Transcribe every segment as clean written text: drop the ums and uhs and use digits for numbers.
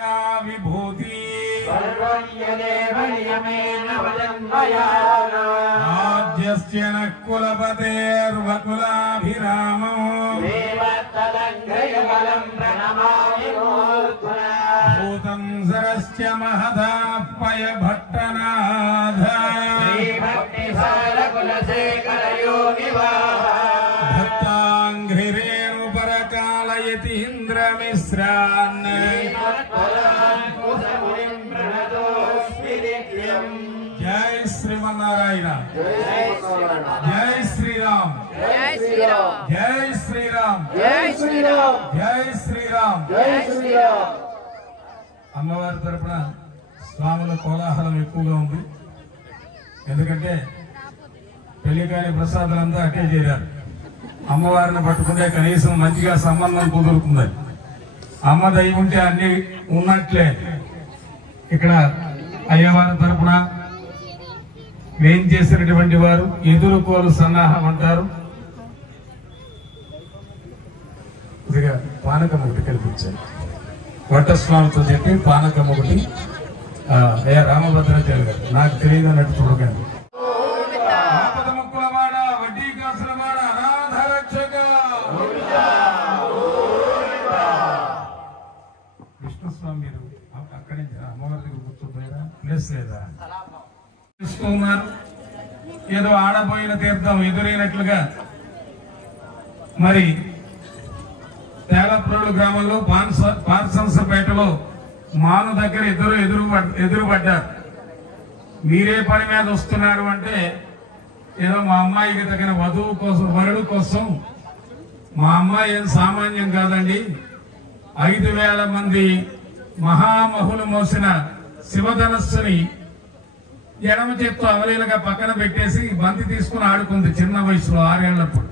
विभूति आद्यस्य न कुलपतेर्वकुलाभिरामो भूतं सरस्य महदाप्पय भट्टनाथ भक्ताङ्घ्रिरेणुपरकालयति इन्द्रमिश्रान् जय श्रीमन्नारायण जय श्री राम जय श्री राम जय श्री राम जय श्री राम जय श्री राम जय श्री राम అమ్మవారి తరపున స్వాముల కోలాహలం ఎక్కువగా ఉంది. ఎందుకంటే పెళ్లికాని ప్రసాదులంతా అటే చేరారు. అమ్మవారిని పట్టుకుంటే కనీసం మంచిగా సంబంధం కుదురుతుంది. అమ్మ దయ ఉంటే అన్ని ఉన్నట్లే. ఇక్కడ అయ్యవారి తరపున వేం చేసినటువంటి వారు ఎదురుకోలు సన్నాహం అంటారు. ఇదిగా పానకం ఒకటి కల్పించారు. వట్టస్వామితో చెప్పి పానకం ఒకటి అయ్యా రామభద్రాచార్య గారు నాకు తెలియదు అన్నట్టు చూడకండి. ఆపద ముక్కులవాడ వడ్డీ కాసులవాడ అనాథ రక్షక విష్ణుస్వామి మీరు అక్కడి నుంచి అమ్మవారి దగ్గర కూర్చోపోయారా? ప్లేస్ లేదా? చూస్తున్నారు ఏదో ఆడబోయిన తీర్థం ఎదురైనట్లుగా. మరి తేలప్రోలు గ్రామంలో పార్సంసపేటలో మాను దగ్గర ఎదురుపడ్డారు. మీరే పని మీద వస్తున్నారు అంటే ఏదో మా అమ్మాయికి తగిన వధువు కోసం వరుడు కోసం. మా అమ్మాయి ఏం సామాన్యం కాదండి. 5,000 మంది మహామహులు మోసిన శివధనస్సుని ఎడమ చేత్తో అవలీలగా పక్కన పెట్టేసి బంతి తీసుకుని ఆడుకుంది చిన్న వయసులో 6 ఏళ్లప్పుడు.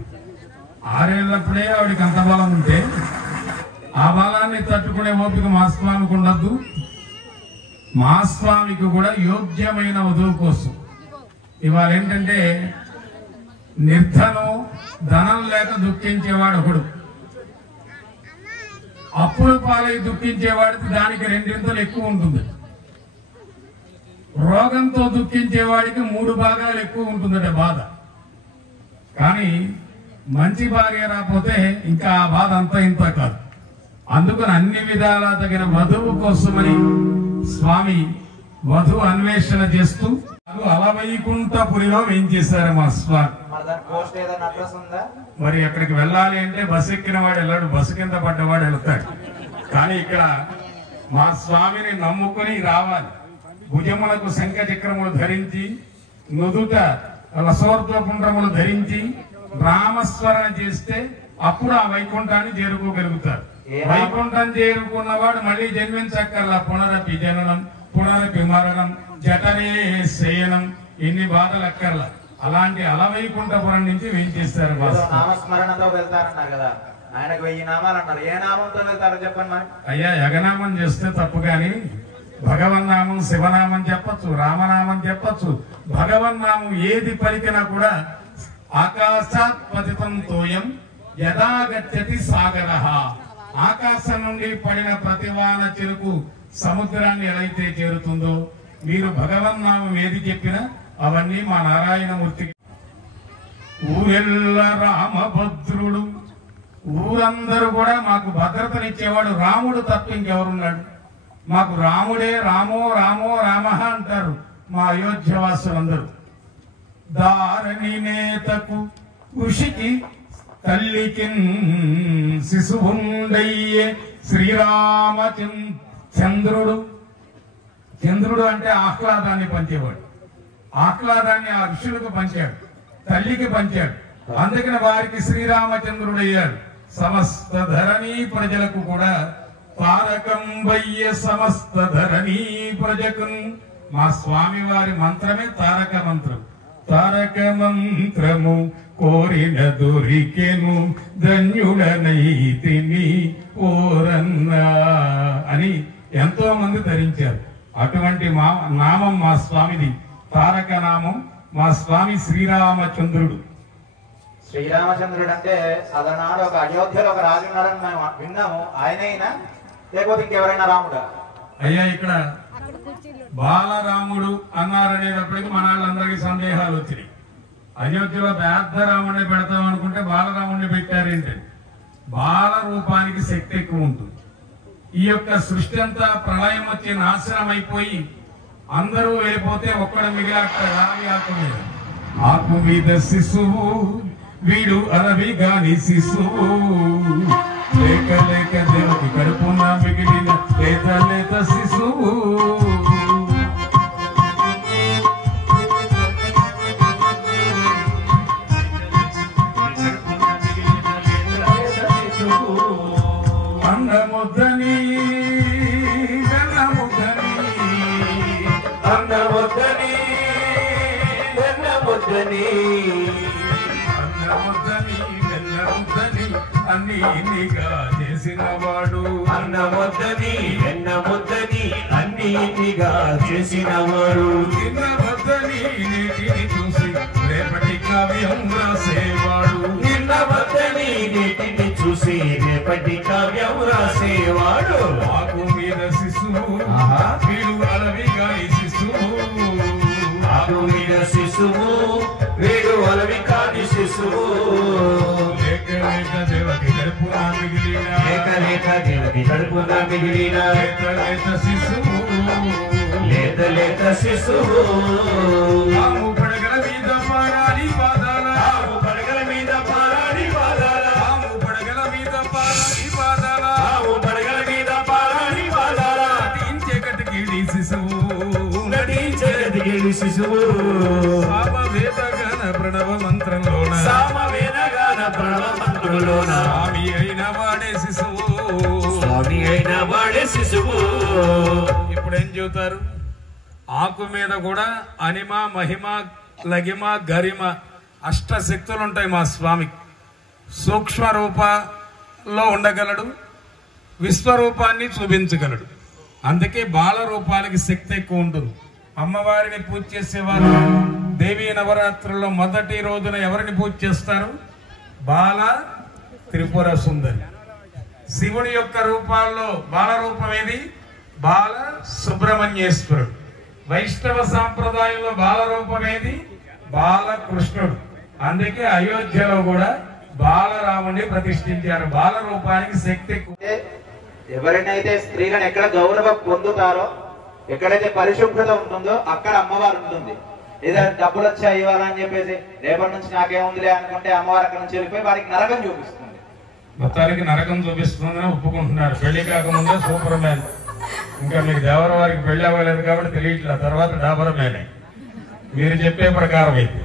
6 ఏళ్లప్పుడే ఆవిడికి అంత బలం ఉంటే ఆ బలాన్ని తట్టుకునే ఓపిక మా స్వామికి ఉండద్దు. మా స్వామికి కూడా యోగ్యమైన వధువు కోసం ఇవాళ ఏంటంటే నిర్ధనం ధనం లేక దుఃఖించేవాడు ఒకడు, అప్పుల పాలై దుఃఖించేవాడికి దానికి 2 ఎక్కువ ఉంటుంది. రోగంతో దుఃఖించేవాడికి 3 భాగాలు ఎక్కువ ఉంటుందట బాధ. కానీ మంచి భార్య రాకపోతే ఇంకా ఆ బాధ అంతా ఇంత కాదు. అందుకని అన్ని విధాలా తగిన వధువు కోసమని స్వామి వధువు అన్వేషణ చేస్తూ అలవైకుంఠపురిలో వేయించేశారు మా స్వామి. మరి అక్కడికి వెళ్ళాలి అంటే బస్సు ఎక్కిన వాడు వెళ్ళాడు, బస్సు కింద పడ్డవాడు వెళ్తాడు. కానీ ఇక్కడ మా స్వామిని నమ్ముకుని రావాలి. భుజములకు శంఖ చక్రములు ధరించి నుదుట రసోర్ధ్వపుండ్రములు ధరించి రామస్మరణ చేస్తే అప్పుడు ఆ వైకుంఠాన్ని చేరుకోగలుగుతారు. వైకుంఠం చేరుకున్నవాడు మళ్ళీ జన్మించక్కర్లా. పునరపి జననం పునరపి మరణం జఠరే శయనం ఇన్ని బాధలు అక్కర్లా. అలాంటి అలవైకుంఠపురం నుంచి వేయించేస్తారు. నామస్మరణతో వెళ్తారన్నారు కదా, ఆయనకు 1000 నామాలు అన్నారు. ఏ నామంతో వెళ్తారో చెప్పండి. అయ్యా యగనామం చేస్తే తప్పు, కానీ భగవన్నామం శివనామం చెప్పచ్చు, రామనామం చెప్పచ్చు. భగవన్నామం ఏది పలికినా కూడా ఆకాశాత్ పతితం తోయం యదా గచ్చతి సాగరః. ఆకాశం నుండి పడిన ప్రతివాన చెరుకు సముద్రాన్ని ఎలా అయితే చేరుతుందో, మీరు భగవన్నామం ఏది చెప్పినా అవన్నీ మా నారాయణమూర్తికి. ఊరెల్ల రామభద్రుడు, ఊరందరూ కూడా మాకు భద్రతనిచ్చేవాడు రాముడు తప్ప ఇంకెవరున్నాడు? మాకు రాముడే రామో రామో రామ అంటారు మా అయోధ్యవాసులందరూ. దారణి నేతకు కృషికి తల్లికి శిశువుండయ్యే శ్రీరామచంద్రుడు. చంద్రుడు అంటే ఆహ్లాదాన్ని పంచేవాడు. ఆహ్లాదాన్ని ఆ ఋషులకు పంచాడు, తల్లికి పంచాడు. అందుకని వారికి శ్రీరామచంద్రుడు అయ్యాడు. సమస్త ధరణీ ప్రజలకు కూడా తారకం వయ్యే సమస్త ధరణీ ప్రజకు. మా స్వామి వారి మంత్రమే తారక మంత్రం. తారక మంత్రము కోరిన దొరికెను ధన్యుడనైతిని ఓరన్నా అని ఎంతో మంది ధరించారు. అటువంటి నామం మా స్వామిది, తారక నామం. మా స్వామి శ్రీరామచంద్రుడు. శ్రీరామచంద్రుడు అంటే అలనాడు ఒక అయోధ్యలో ఒక రాజు ఉన్నారని మేము విన్నాము. ఆయనైనా లేకపోతే ఇంకెవరైనా రాముడా? అయ్యా ఇక్కడ బాలరాముడు అన్నారనేటప్పటికి మన వాళ్ళందరికీ సందేహాలు వచ్చినాయి. అయోధ్యలో పెద్ద రాముడిని పెడతాం అనుకుంటే బాలరాముడిని పెట్టారేంటి? బాల రూపానికి శక్తి ఎక్కువ ఉంటుంది. ఈ యొక్క సృష్టి అంతా ప్రళయం వచ్చి నాశనం అయిపోయి అందరూ వెళ్ళిపోతే ఒక్కడు మిగిలాక రావి ఆకు మీద శిశువు వీడు అరవి గాని శిశువు లేక లేక దేవుడి కడుపున మిగిలిన లేత లేత శిశువు అన్నముద్దని వెన్నముద్దని అన్నముద్దని వెన్నముద్దని అన్నముద్దని వెన్నముద్దని అన్ని ఇన్నిగా చేసిన వాడు అన్నముద్దని వెన్నముద్దని అన్ని ఇన్నిగా చేసిన వాడు నిన్నవద్దని నీటిని చూసి రేపటి కావ్యం రాసేవాడు నిన్నవద్దని నీటిని చూసి రేపటి కావ్యం రాసేవాడు ఆకు మీద శిశువు వీడు అలవిగా శిశువు ఆకు మీద శిశువు వీడు అలవి కాని శిశువు లేక లేక దేవకి కడుపున మిగిలిన లేక లేక దేవకి కడుపున మిగిలిన లేత లేత శిశువు లేత లేత శిశువు ఆము పడగల మీద పారాడి పాదాల ఆము పడగల మీద పారాడి పాదాల ఆము పడగల మీద పారాడి పాదాల ఆము పడగల మీద పారాడి పాదాల నటించే కటికిడి శిశువు నటించే కటికిడి శిశువు సామవేదగాన ప్రణవ మంత్రంలోన సామవేదగాన ప్రణవ మంత్రంలోన స్వామి అయిన వాడే శిశువు స్వామి అయిన వాడే శిశువు. ఇప్పుడేం చెబుతారు? ఆకు మీద కూడా అనిమ మహిమ లగిమ గరిమ అష్టశక్తులు ఉంటాయి మా స్వామికి. సూక్ష్మ రూపంలో ఉండగలడు, విశ్వరూపాన్ని చూపించగలడు. అందుకే బాల రూపానికి శక్తి ఎక్కువ ఉంటుంది. అమ్మవారిని పూజ చేసేవారు దేవీ నవరాత్రుల్లో మొదటి రోజున ఎవరిని పూజ చేస్తారు? బాల త్రిపుర సుందరి. శివుని యొక్క రూపాల్లో బాల రూపం ఏది? బాల సుబ్రహ్మణ్యేశ్వరుడు. వైష్ణవ సాంప్రదాయంలో బాల రూపం ఏది? బాలకృష్ణుడు. అందుకే అయోధ్యలో కూడా బాలరాముని ప్రతిష్ఠించారు. బాల రూపానికి శక్తి ఎక్కువ. ఎవరినైతే స్త్రీలను ఎక్కడ గౌరవం పొందుతారో, ఎక్కడైతే పరిశుభ్రత ఉంటుందో అక్కడ అమ్మవారు ఉంటుంది. ఏదైనా డబ్బులు వచ్చాయి ఇవ్వాలని చెప్పేసి రేపటి నుంచి నాకేముందిలే అనుకుంటే అమ్మవారు అక్కడ నుంచి వెళ్ళిపోయి వారికి నరకం చూపిస్తుంది. మొత్తానికి నరకం చూపిస్తుందని ఒప్పుకుంటున్నారు. పెళ్లి కాకముందే సూపర్ మ్యాన్. ఇంకా మీకు దేవర వారికి పెళ్లి అవ్వలేదు కాబట్టి తెలియట్లే. తర్వాత డాబర్ మ్యానే మీరు చెప్పే ప్రకారం అయితే.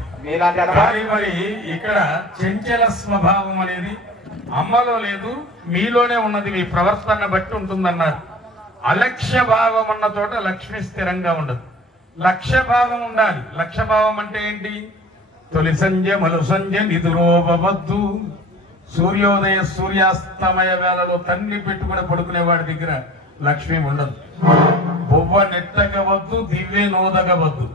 కానీ మరి ఇక్కడ చంచల స్వభావం అనేది అమ్మలో లేదు, మీలోనే ఉన్నది. మీ ప్రవర్తన బట్టి ఉంటుందన్నారు. అలక్ష్య భావం ఉన్న చోట లక్ష్మి స్థిరంగా ఉండదు. లక్ష్య భావం ఉండాలి. లక్ష్య భావం అంటే ఏంటి? తొలి సంధ్య మలు సంధ్య నిదురోపవద్దు. సూర్యోదయ సూర్యాస్తమయ వేళలో తన్ని పెట్టుకుని పడుకునేవాడి దగ్గర లక్ష్మి ఉండదు. బొవ్వ నెట్టగవద్దు, దివ్య నోదగవద్దు.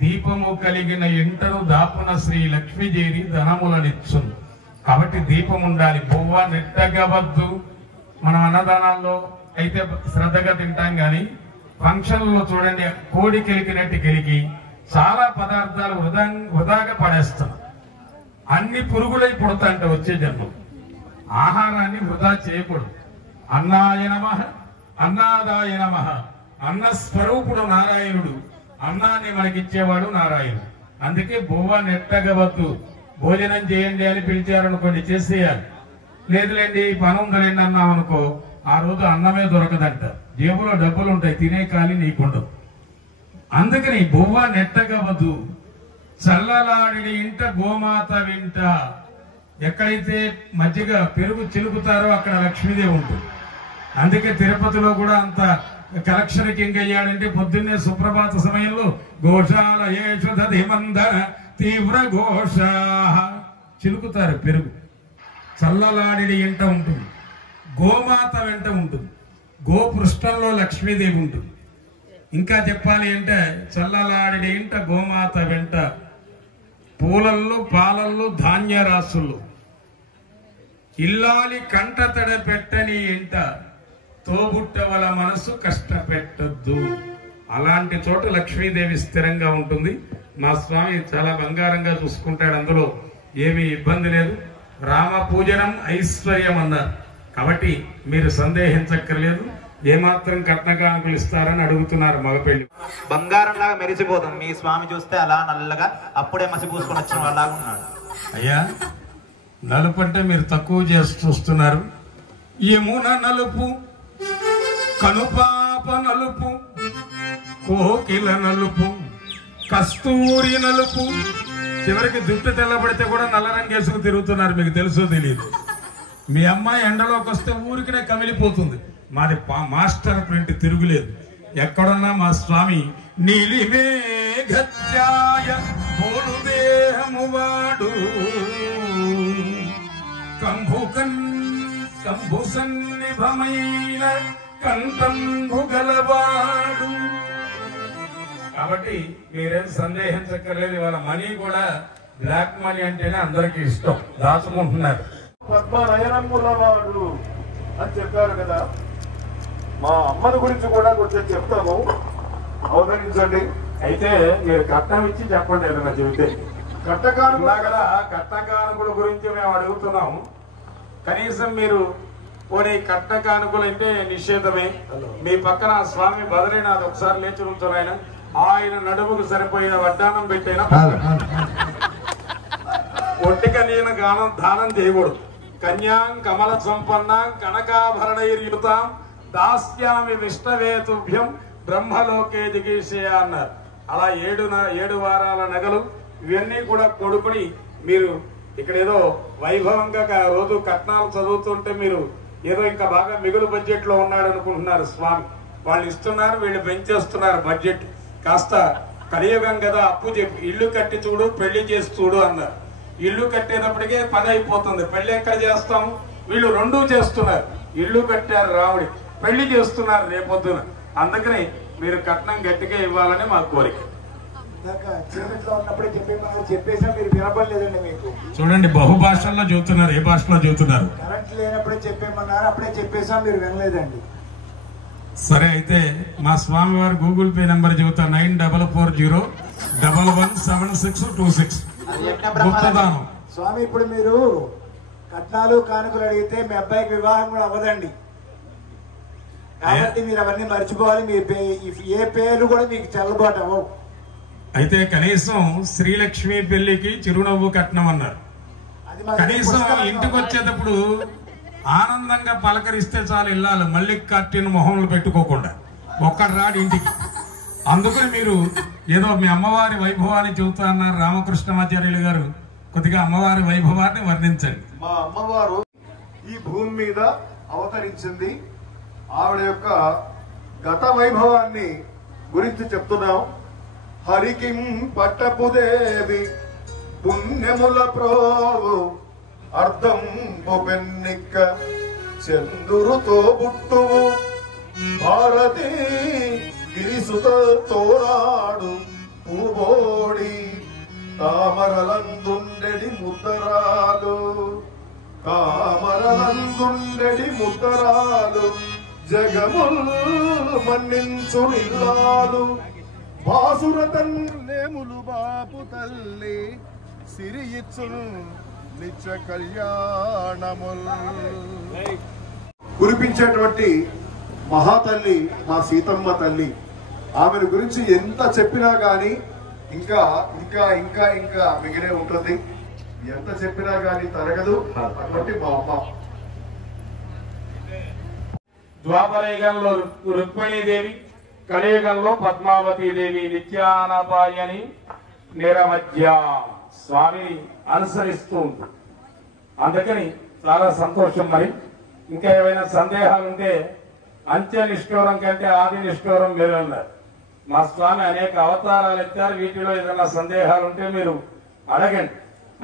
దీపము కలిగిన ఇంటరు దాపున శ్రీ లక్ష్మి చేరి ధనములనిచ్చును. కాబట్టి దీపం ఉండాలి. బొవ్వ నెట్టగవద్దు. మనం అన్నదానాల్లో అయితే శ్రద్ధగా తింటాం కానీ ఫంక్షన్లో చూడండి, కోడి కెలికినట్టు కెలికి చాలా పదార్థాలు వృధాగా పడేస్తాం. అన్ని పురుగులై పుడతాంట వచ్చే జన్మం. ఆహారాన్ని వృధా చేయకూడదు. అన్నాయ నమః, అన్నాదాయ నమః. అన్న స్వరూపుడు నారాయణుడు. అన్నాన్ని మనకిచ్చేవాడు నారాయణుడు. అందుకే బొవ్వ నెట్టగవద్దు. భోజనం చేయండి అని పిలిచారనుకోండి, చేసేయాలి. లేదులేండి పని ఉందని అన్నాం అనుకో, ఆ రోజు అన్నమే దొరకదంట. జేబులో డబ్బులు ఉంటాయి, తినే ఖాళీ నీకుండదు. అందుకని బొవ్వ నెట్టగవద్దు. చల్లలాడి ఇంట గోమాత వింట. ఎక్కడైతే మజ్జిగ పెరుగు చిలుకుతారో అక్కడ లక్ష్మీదేవి ఉంటుంది. అందుకే తిరుపతిలో కూడా అంత కలెక్షన్ కింగ్ అయ్యాడంటే పొద్దున్నే సుప్రభాత సమయంలో ఘోషాల యేషుధమందర తీవ్ర ఘోష చిలుకుతారు పెరుగు. చల్లలాడి ఇంట ఉంటుంది, గోమాత వెంట ఉంటుంది, గోపృష్ఠంలో లక్ష్మీదేవి ఉంటుంది. ఇంకా చెప్పాలి అంటే చల్లలాడి ఇంట గోమాత వెంట పూలల్లో పాలల్లో ధాన్య రాసుల్లో ఇల్లాలి కంట తడ పెట్టని ఇంట తోబుట్టవల మనసు కష్టపెట్టద్దు. అలాంటి చోట లక్ష్మీదేవి స్థిరంగా ఉంటుంది. మా స్వామి చాలా బంగారంగా చూసుకుంటాడు, అందులో ఏమీ ఇబ్బంది లేదు. రామ పూజనం ఐశ్వర్యం అన్నారు కాబట్టి మీరు సందేహించక్కర్లేదు. ఏమాత్రం కట్నకానుకలు ఇస్తారని అడుగుతున్నారు మగపెళ్లి. బంగారం లాగా మెరిసిపోతుంది. మీ స్వామి చూస్తే అలా నల్లగా అప్పుడే మసి పూసుకొని వచ్చిన వాళ్ళలాగా ఉన్నాడు. అయ్యా, నలుపు అంటే మీరు తక్కువ చేసి చూస్తున్నారు. యమున నలుపు, కనుపాప నలుపు, కోకిల నలుపు, కస్తూరి నలుపు, చివరికి జుట్టు తెల్లబడితే కూడా నల్ల రంగేసుకు తిరుగుతున్నారు. మీకు తెలుసో తెలియదు. మీ అమ్మాయి ఎండలోకి వస్తే ఊరికినే కమిలిపోతుంది. మాది మాస్టర్ ప్రింట్, తిరుగులేదు. ఎక్కడున్నా మా స్వామి నీలిమేఘత్యాయ పోలు దేహము వాడు, కంభు సన్నిభమైన కంఠంబు గలవాడు. కాబట్టి మీరేం సందేహించక్కర్లేదు. ఇవాళ మనీ కూడా బ్లాక్ మనీ అంటేనే అందరికీ ఇష్టం, దాచుకుంటున్నారు. పద్మనయనములవాడు అని చెప్పారు కదా. మా అమ్మని గురించి కూడా కొంచెం చెప్తాము, అవతరించండి. అయితే మీరు కట్నం ఇచ్చి చెప్పండి ఏదైనా చెబితే. కట్టకానులా కదా కట్నకానుకుల గురించి మేము అడుగుతున్నాం. కనీసం మీరు పోనీ కట్నకానుకులు అంటే నిషేధమే. మీ పక్కన స్వామి బదరీనాథ్ ఒకసారి లేచి ఉంటున్నాయన, ఆయన నడుముకు సరిపోయిన వడ్డానం పెట్టైనా ఒట్టిగా నేను గానం దానం చేయకూడదు. కన్యాం కమల సంపన్నాం కనకాభరణైర్యుతాం దాస్యామి విష్ణవేతుభ్యం బ్రహ్మలోకే జిగీషయ అన్నారు. అలా 7 వారాల నగలు ఇవన్నీ కూడా కొడుకుని మీరు ఇక్కడ ఏదో వైభవంగా రోజు కట్నాలు చదువుతుంటే మీరు ఏదో ఇంకా బాగా మిగులు బడ్జెట్ లో ఉన్నాడు అనుకుంటున్నారు స్వామి. వాళ్ళు ఇస్తున్నారు, వీళ్ళు పెంచేస్తున్నారు బడ్జెట్. కాస్త కలియుగం కదా, అప్పు చెప్పి ఇల్లు కట్టి చూడు, పెళ్లి చేసి చూడు అన్నారు. ఇల్లు కట్టేటప్పటికే పని అయిపోతుంది, పెళ్లి ఎక్కడ చేస్తాము? వీళ్ళు 2 చేస్తున్నారు. ఇల్లు కట్టారు రాముడి, పెళ్లి చేస్తున్నారు రేపొద్దున. అందుకని మీరు కట్నం గట్టిగా ఇవ్వాలని మా కోరిక. చీకట్లో ఉన్నప్పుడే చెప్పేసా, మీరు వినపడలేదండి. మీకు చూడండి, బహుభాషల్లో చెబుతున్నారు. ఏ భాషలో చెబుతున్నారు? కరెంట్ లేనప్పుడే చెప్పేమన్నారు, అప్పుడే చెప్పేసా, మీరు వినలేదండి. సరే, అయితే మా స్వామి వారు గూగుల్ పే నెంబర్ చెబుతా. 9440117626 గుప్తదానం. స్వామి, ఇప్పుడు మీరు కట్నాలు కానుకలు అడిగితే మీ అబ్బాయికి వివాహం కూడా అవ్వదండి. కాబట్టి మీరు అవన్నీ మర్చిపోవాలి. మీ ఏ పేర్లు కూడా మీకు చెల్లబాటు అవ్వవు. అయితే కనీసం శ్రీలక్ష్మి పెళ్లికి చిరునవ్వు కట్నం అన్నారు. కనీసం ఇంటికి వచ్చేటప్పుడు ఆనందంగా పలకరిస్తే చాలు ఇల్లాలు, మళ్ళీ కట్టిన మొహంలో పెట్టుకోకుండా ఒక్కడు రాడు ఇంటికి. అందుకని మీరు ఏదో మీ అమ్మవారి వైభవాన్ని చెబుతా అన్నారు. రామకృష్ణమాచార్యులు గారు కొద్దిగా అమ్మవారి వైభవాన్ని వర్ణించండి. మా అమ్మవారు ఈ భూమి మీద అవతరించింది. ఆవిడ యొక్క గత వైభవాన్ని గురించి చెప్తున్నాం. హరికిం పట్టపుదేవి పుణ్యముల ప్రోవు అర్థం పెన్నిక్క చందురుతో బుట్టువు భారతీ గిరిసుత తోరాడు పూబోడి తామరలందుండెడి ముద్దరాలు జగముల్ మన్నించు ఇల్లాలు బాసుర తన్నేములు బాపు తల్లి సిరియిచ్చును నిత్య కళ్యాణముల్. కురిపించేటువంటి మహాతల్లి మా సీతమ్మ తల్లి. ఆమెను గురించి ఎంత చెప్పినా గాని ఇంకా ఇంకా ఇంకా ఇంకా మిగిలే ఉంటుంది. ఎంత చెప్పినా గాని తరగదు. అటువంటి మా అమ్మ. ద్వాపరయుగంలో రుక్మిణీదేవి, కలియుగంలో పద్మావతీదేవి నిత్యానపాయని నిరమధ్య స్వామిని అనుసరిస్తూ ఉంటుంది. అందుకని చాలా సంతోషం. మరి ఇంకా ఏమైనా సందేహాలు ఉంటే అంత్య నిష్ఠూరం కంటే ఆది నిష్ఠూరం మీరు అన్నారు. మా స్వామి అనేక అవతారాలు ఎత్తారు. వీటిలో ఏదైనా సందేహాలు ఉంటే మీరు అడగండి,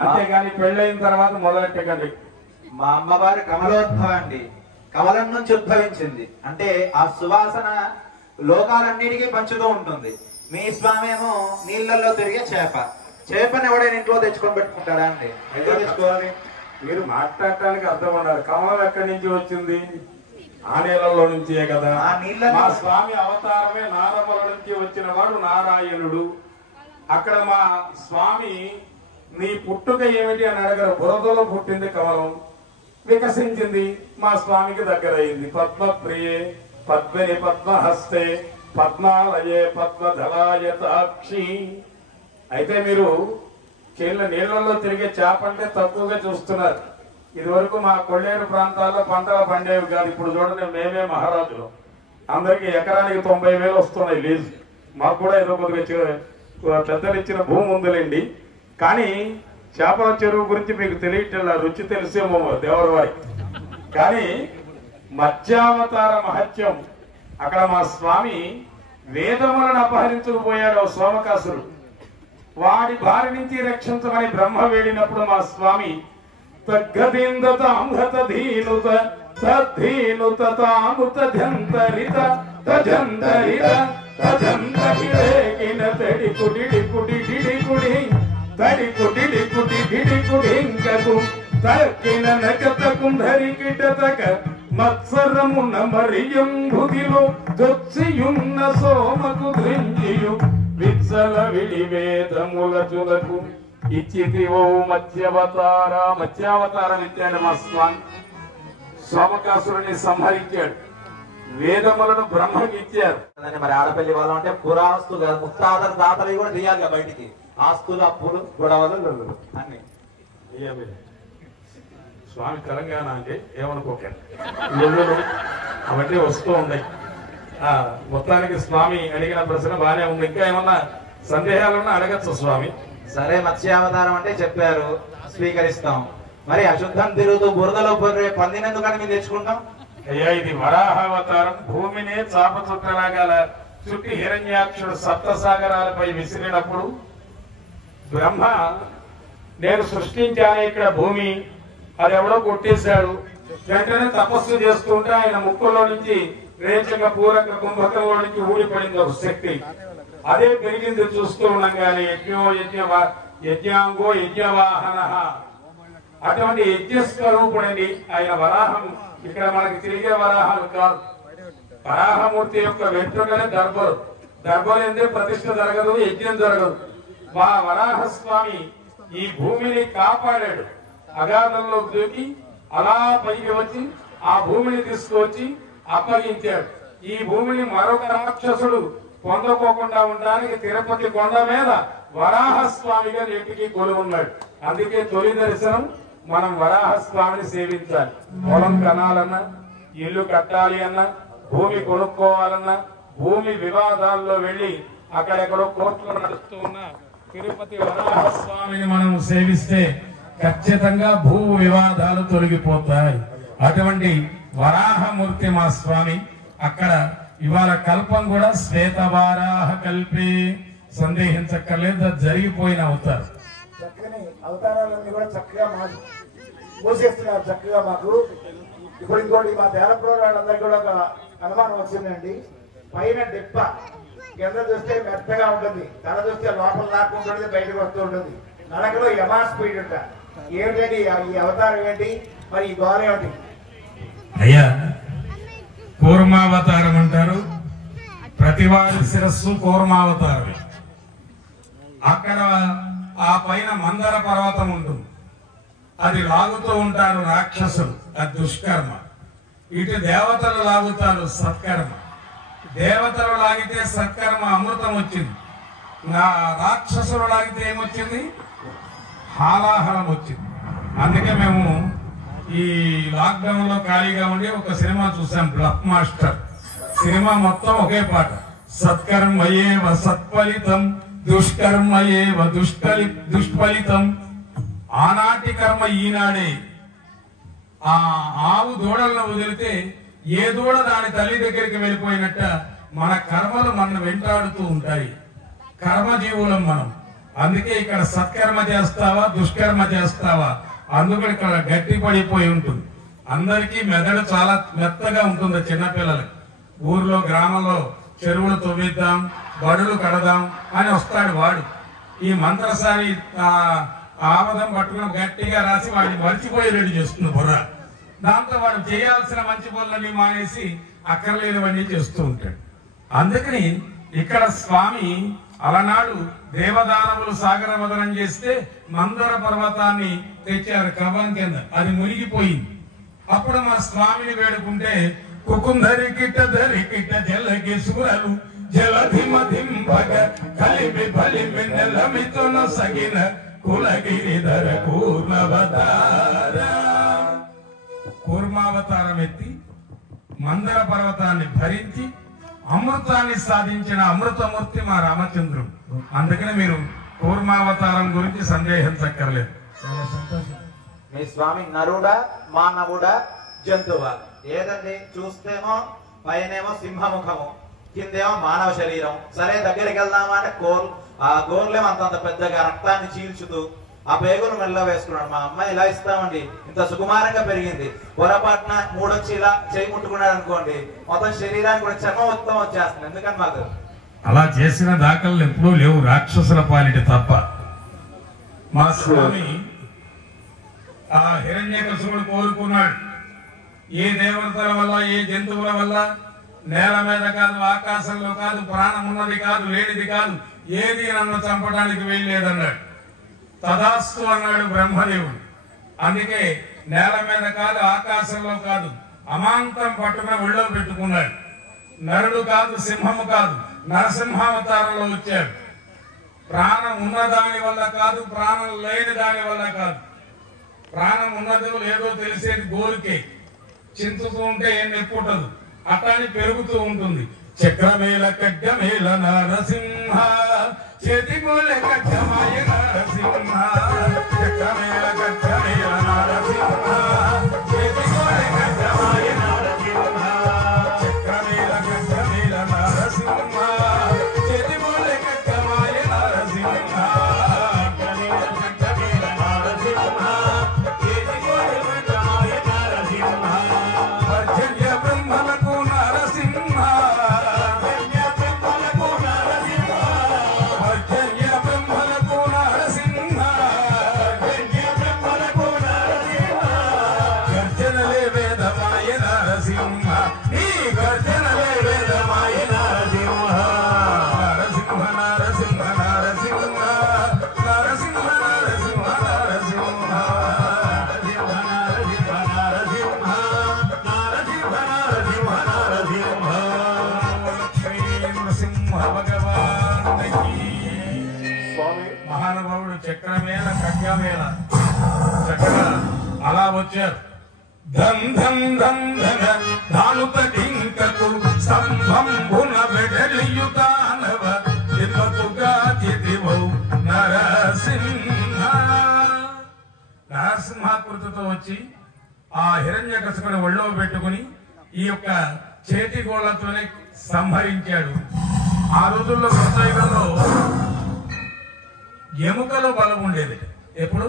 అంతేగాని పెళ్ళైన తర్వాత మొదలెట్టకండి. మా అమ్మవారు కమలోద్భవ అండి, కమలం నుంచి ఉద్భవించింది. అంటే ఆ సువాసన లోకాలన్నిటికీ పంచుతూ ఉంటుంది. మీ స్వామి ఏమో నీళ్లలో తిరిగే చేపని ఎవడైనా ఇంట్లో తెచ్చుకొని పెట్టుకుంటారా అండి? ఎందుకు తెచ్చుకోవాలి? మీరు మాట్లాడటానికి అర్థం ఉండాలి. కమలం ఎక్కడి నుంచి వచ్చింది? ఆ నీళ్ళలో నుంచే కదా. ఆ నీళ్ళ మా స్వామి అవతారమే నారమల నుంచి వచ్చిన వాడు నారాయణుడు. అక్కడ మా స్వామి నీ పుట్టుక ఏమిటి అని అడగరు. బురదలో పుట్టింది కమలం, వికసించింది, మా స్వామికి దగ్గరైంది. పద్మప్రియే పద్మిని పద్మహస్తే పద్మాలయే పద్మధలాయతాక్షి. అయితే మీరు నీళ్లలో తిరిగే చేప అంటే తక్కువగా చూస్తున్నారు. ఇది వరకు మా కొల్లేరు ప్రాంతాల్లో పంటలు పండేవి కాదు. ఇప్పుడు చూడండి, మేమే మహారాజులు. అందరికి ఎకరానికి 90,000 వస్తున్నాయి లీజు. మాకు కూడా ఏదో కొద్దిగా పెద్దలు ఇచ్చిన భూమి ఉందిలేండి. కానీ చేపల చెరువు గురించి మీకు తెలియట్లా, రుచి తెలిసేమో దేవరవారి. కానీ మత్స్యావతార మహత్యం, అక్కడ మా స్వామి వేదములను అపహరించుకుపోయాడు సోమకాసురుడు. వాడి బారి నుంచి రక్షించమని బ్రహ్మ వేడినప్పుడు మా స్వామి తగ్గదీనుత తద్ధీనుత తానుత జంతరిత తజంతరిత తజంతరిరేకిన తడి కుడి కుడి డిడి కుడి తడి కుడి కుడి డిడి కుడింకకు తక్కిన నకత కుంధరి కిటతక మత్సరమున మరియం భుదిలో దొచ్చియున్న సోమకు ధృంజియు విత్సల విడి వేదముల చులకు ఇచ్చితివో మత్స్యావతారం ఇచ్చాడు మా స్వామి. సోమకాసురుని సంహరించాడు, వేదములను బ్రహ్మకి ఇచ్చారు. మరి ఆడపల్లి వాళ్ళం అంటే పురాస్తులు కదా, ముత్తాతల దాతలు కూడా తీయాలి బయటికి. ఆస్తులు, అప్పులు, గొడవలు, లొల్లులు అన్ని. స్వామి తెలంగాణ అంటే ఏమనుకోకండి, లొల్లులు అవన్నీ వస్తూ ఉన్నాయి. మొత్తానికి స్వామి అడిగిన ప్రశ్న బాగానే ఉంది. ఇంకా ఏమన్నా సందేహాలున్నా అడగచ్చు స్వామి. సరే, మత్స్యావతారం అంటే చెప్పారు, స్వీకరిస్తాం. మరి అశుద్ధం తిరుగుతూ బురదలో పందినందుకని మేము తెచ్చుకుంటాం. అయ్యా, ఇది వరాహావతారం. భూమినే చాప చుట్టలాగా చుట్టి హిరణ్యాక్షుడు సప్తసాగరాలపై విసిరినప్పుడు బ్రహ్మ నేను సృష్టించాను ఇక్కడ భూమి, అది ఎవడో కొట్టేశాడు. వెంటనే తపస్సు చేస్తుంటే ఆయన ముక్కులో నుంచి రేచక పూరక కుంభకంలో నుంచి ఊడిపడింది ఒక శక్తి. అదే పెరిగింది చూస్తూ ఉండగానే యజ్ఞాంగో యజ్ఞవాహన, అటువంటి యజ్ఞస్వరూపుడండి ఆయన వరాహం. ఇక్కడ మనకి తిరిగే వరాహాలు కాదు. వరాహమూర్తి యొక్క వెంట్రుకనే దర్భలు. దర్భలు ఏంటంటే ప్రతిష్ఠ జరగదు, యజ్ఞం జరగదు. మా వరాహస్వామి ఈ భూమిని కాపాడాడు. అగాధంలో దూకి అలా పైకి వచ్చి ఆ భూమిని తీసుకువచ్చి అప్పగించాడు. ఈ భూమిని మరొక రాక్షసుడు పొందకోకుండా ఉండడానికి తిరుపతి కొండ మీద వరాహస్వామిగా నేటికి కొలువున్నాడు. అందుకే తొలి దర్శనం మనం వరాహస్వామిని సేవించాలి. పొలం కనాలన్నా, ఇల్లు కట్టాలి అన్నా, భూమి కొనుక్కోవాలన్నా, భూమి వివాదాల్లో వెళ్లి అక్కడెక్కడో కోర్టులో నడుస్తూ ఉన్న తిరుపతి వరాహస్వామిని మనం సేవిస్తే ఖచ్చితంగా భూ వివాదాలు తొలగిపోతాయి. అటువంటి వరాహమూర్తి మా స్వామి. అక్కడ ఇవాళ కల్పం కూడా శ్వేతవారాహ కల్పే, సందేహించక్కర్లేదు, జరిగిపోయిన అవతారం. చక్కని అవతారాలన్నీ కూడా చక్కగా మాకు మూసేస్తున్నారు. చక్కగా మాకు ఇప్పుడు ఇంకోటి మా దేవపురం వాళ్ళందరికీ కూడా ఒక అనుమానం వచ్చిందండి. పైన డిప్ప కింద చూస్తే మెత్తగా ఉంటుంది, తల చూస్తే లోపల లాక్కుంటుంది, బయటకు వస్తూ ఉంటుంది. నడకలో యమా స్పీడ్ ఉంట. ఏమిటండి ఈ అవతారం ఏంటి, మరి ఈ గోర ఏమిటి? అయ్యా, కూర్మావతారం అంటారు. ప్రతివాడి శిరస్సు కూర్మావతారమే. అక్కడ ఆ పైన మందర పర్వతం ఉంటుంది, అది లాగుతూ ఉంటారు రాక్షసులు, అది దుష్కర్మ. ఇటు దేవతలు లాగుతారు, సత్కర్మ. దేవతలు లాగితే సత్కర్మ అమృతం వచ్చింది, నా రాక్షసులు లాగితే ఏమొచ్చింది? హాలాహలం వచ్చింది. అందుకే మేము ఈ లాక్డౌన్ లో ఖాళీగా ఉండి ఒక సినిమా చూసాం, బ్లక్ మాస్టర్. సినిమా మొత్తం ఒకే పాట, సత్కర్మయేవ సత్ఫలితం దుష్కర్మయేవ దుష్ఫలితం. ఆనాటి కర్మ ఈనాడే. ఆ ఆవు దూడలను వదిలితే ఏ దూడ దాని తల్లి దగ్గరికి వెళ్ళిపోయినట్ట మన కర్మలు మన వెంటాడుతూ ఉంటాయి. కర్మజీవులం మనం. అందుకే ఇక్కడ సత్కర్మ చేస్తావా దుష్కర్మ చేస్తావా, అందుకు ఇక్కడ గట్టి పడిపోయి ఉంటుంది. అందరికీ మెదడు చాలా మెత్తగా ఉంటుంది. చిన్నపిల్లలకి ఊర్లో గ్రామంలో చెరువులు తవ్విద్దాం, బడులు కడదాం అని వస్తాడు వాడు. ఈ మంత్రసారి ఆవదం పట్టుకుని గట్టిగా రాసి వాడిని మర్చిపోయి రెడీ చేస్తుంది బుర్ర. దాంతో వాడు చేయాల్సిన మంచి పనులన్నీ మానేసి అక్కర్లేనివన్నీ చేస్తూ ఉంటాడు. అందుకని ఇక్కడ స్వామి అలనాడు దేవదానవులు సాగర మదనం చేస్తే మందర పర్వతాన్ని తెచ్చారు కవం కింద, అది మునిగిపోయింది. అప్పుడు మా స్వామిని వేడుకుంటే కుకుందరి కిట్టదరి కిట్ట జల్లకి సురలు జలధిమధింపగ కలిమి బలిమి నెలమితోన సగిన కులగిరిధర కూర్మవతార. కూర్మావతారం ఎత్తి మందర పర్వతాన్ని భరించి అమృతాన్ని సాధించిన అమృతమూర్తి మా రామచంద్రుడు. అందుకని మీరు కూర్మావతారం గురించి సందేహించక్కర్లేదు. చాలా సంతోషం. మీ స్వామి నరుడా మానవుడా జంతువా? ఏదండి? చూస్తేమో పైనేమో సింహముఖము, కిందేమో మానవ శరీరం. సరే దగ్గరికి వెళ్దామా అంటే ఆ గోర్లేమో అంతంత పెద్దగా రక్తాన్ని చీల్చుతూ ఆ పేగులు మెల్ల వేసుకున్నాడు. మా అమ్మాయి ఇలా ఇస్తామండి, ఇంత సుకుమారంగా పెరిగింది. పొరపాటున మూడొచ్చి ఇలా చేయి ముట్టుకున్నాడు అనుకోండి, మొత్తం శరీరానికి కూడా చర్మం మొత్తం వచ్చేస్తుంది. ఎందుకని మాకు అలా చేసిన దాఖలు ఎప్పుడూ లేవు, రాక్షసుల పాలిట తప్ప. మా స్వామి ఆ హిరణ్యకశిపుడు కోరుకున్నాడు, ఏ దేవతల వల్ల ఏ జంతువుల వల్ల, నేల మీద కాదు, ఆకాశంలో కాదు, ప్రాణం ఉన్నది కాదు, లేనిది కాదు, ఏది నన్ను చంపడానికి వీల్లేదన్నాడు. తదాస్తు అన్నాడు బ్రహ్మదేవుడు. అందుకే నేల మీద కాదు, ఆకాశంలో కాదు, అమాంతం పట్టుకుని ఒళ్ళో పెట్టుకున్నాడు. నరుడు కాదు, సింహము కాదు, నరసింహావతారంలో వచ్చాడు. ప్రాణం ఉన్న దాని వల్ల కాదు, ప్రాణం లేని దాని వల్ల కాదు. ప్రాణం ఉన్నదో లేదో తెలిసేది గోరుకే, చింతుతూ ఉంటే ఏం నెప్పుంటదు, అట్లాని పెరుగుతూ ఉంటుంది. చక్రమేళ ఖడ్గమేళ నరసింహ, చేతిగోళ ఖడ్గమాయ నరసింహ. చక్రమేళ ఖడ్గమేళ నరసింహ, చేతిగోళ ఖడ్గమాయ నరసింహ. చక్రమేళ ఖడ్గమేళ నరసింహ, చేతిగోళ ఖడ్గమాయ నరసింహ. చక్రమేళ ఖడ్గమేళ నరసింహ, చేతిగోళ ఖడ్గమాయ నరసింహ. పర్జన్య బ్రహ్మలకు నరసింహ, పర్జన్య బ్రహ్మలకు నరసింహ, పర్జన్య బ్రహ్మలకు నరసింహ, పర్జన్య బ్రహ్మలకు నరసింహ. గర్జనలే వేదమాయ నరసింహ, ఈ గర్జనలే వేదమాయ నరసింహ. నరసింహ నరసింహ నరసింహ, నరసింహ నరసింహ నరసింహ. నరసింహ నరసింహ నరసింహ, నరసింహ నరసింహ నరసింహ. లక్ష్మీ నరసింహ భగవానునికి. స్వామి మహానుభావుడు చక్రమేళ ఖడ్గమేళ చక్ర అలా వచ్చారు. ధం ధం ధం ధన ధానుత టింకకు స్తంభంబున వెడలియుతానవ దిమ్మకుగా చితివౌ నరసింహ. నరసింహాకృతితో వచ్చి ఆ హిరణ్యకశిపుని ఒళ్ళో పెట్టుకుని ఈ యొక్క చేతి గోళ్లతోనే సంహరించాడు. ఆ రోజుల్లో కృతయుగంలో ఎముకలో బలం ఉండేది. ఎప్పుడు?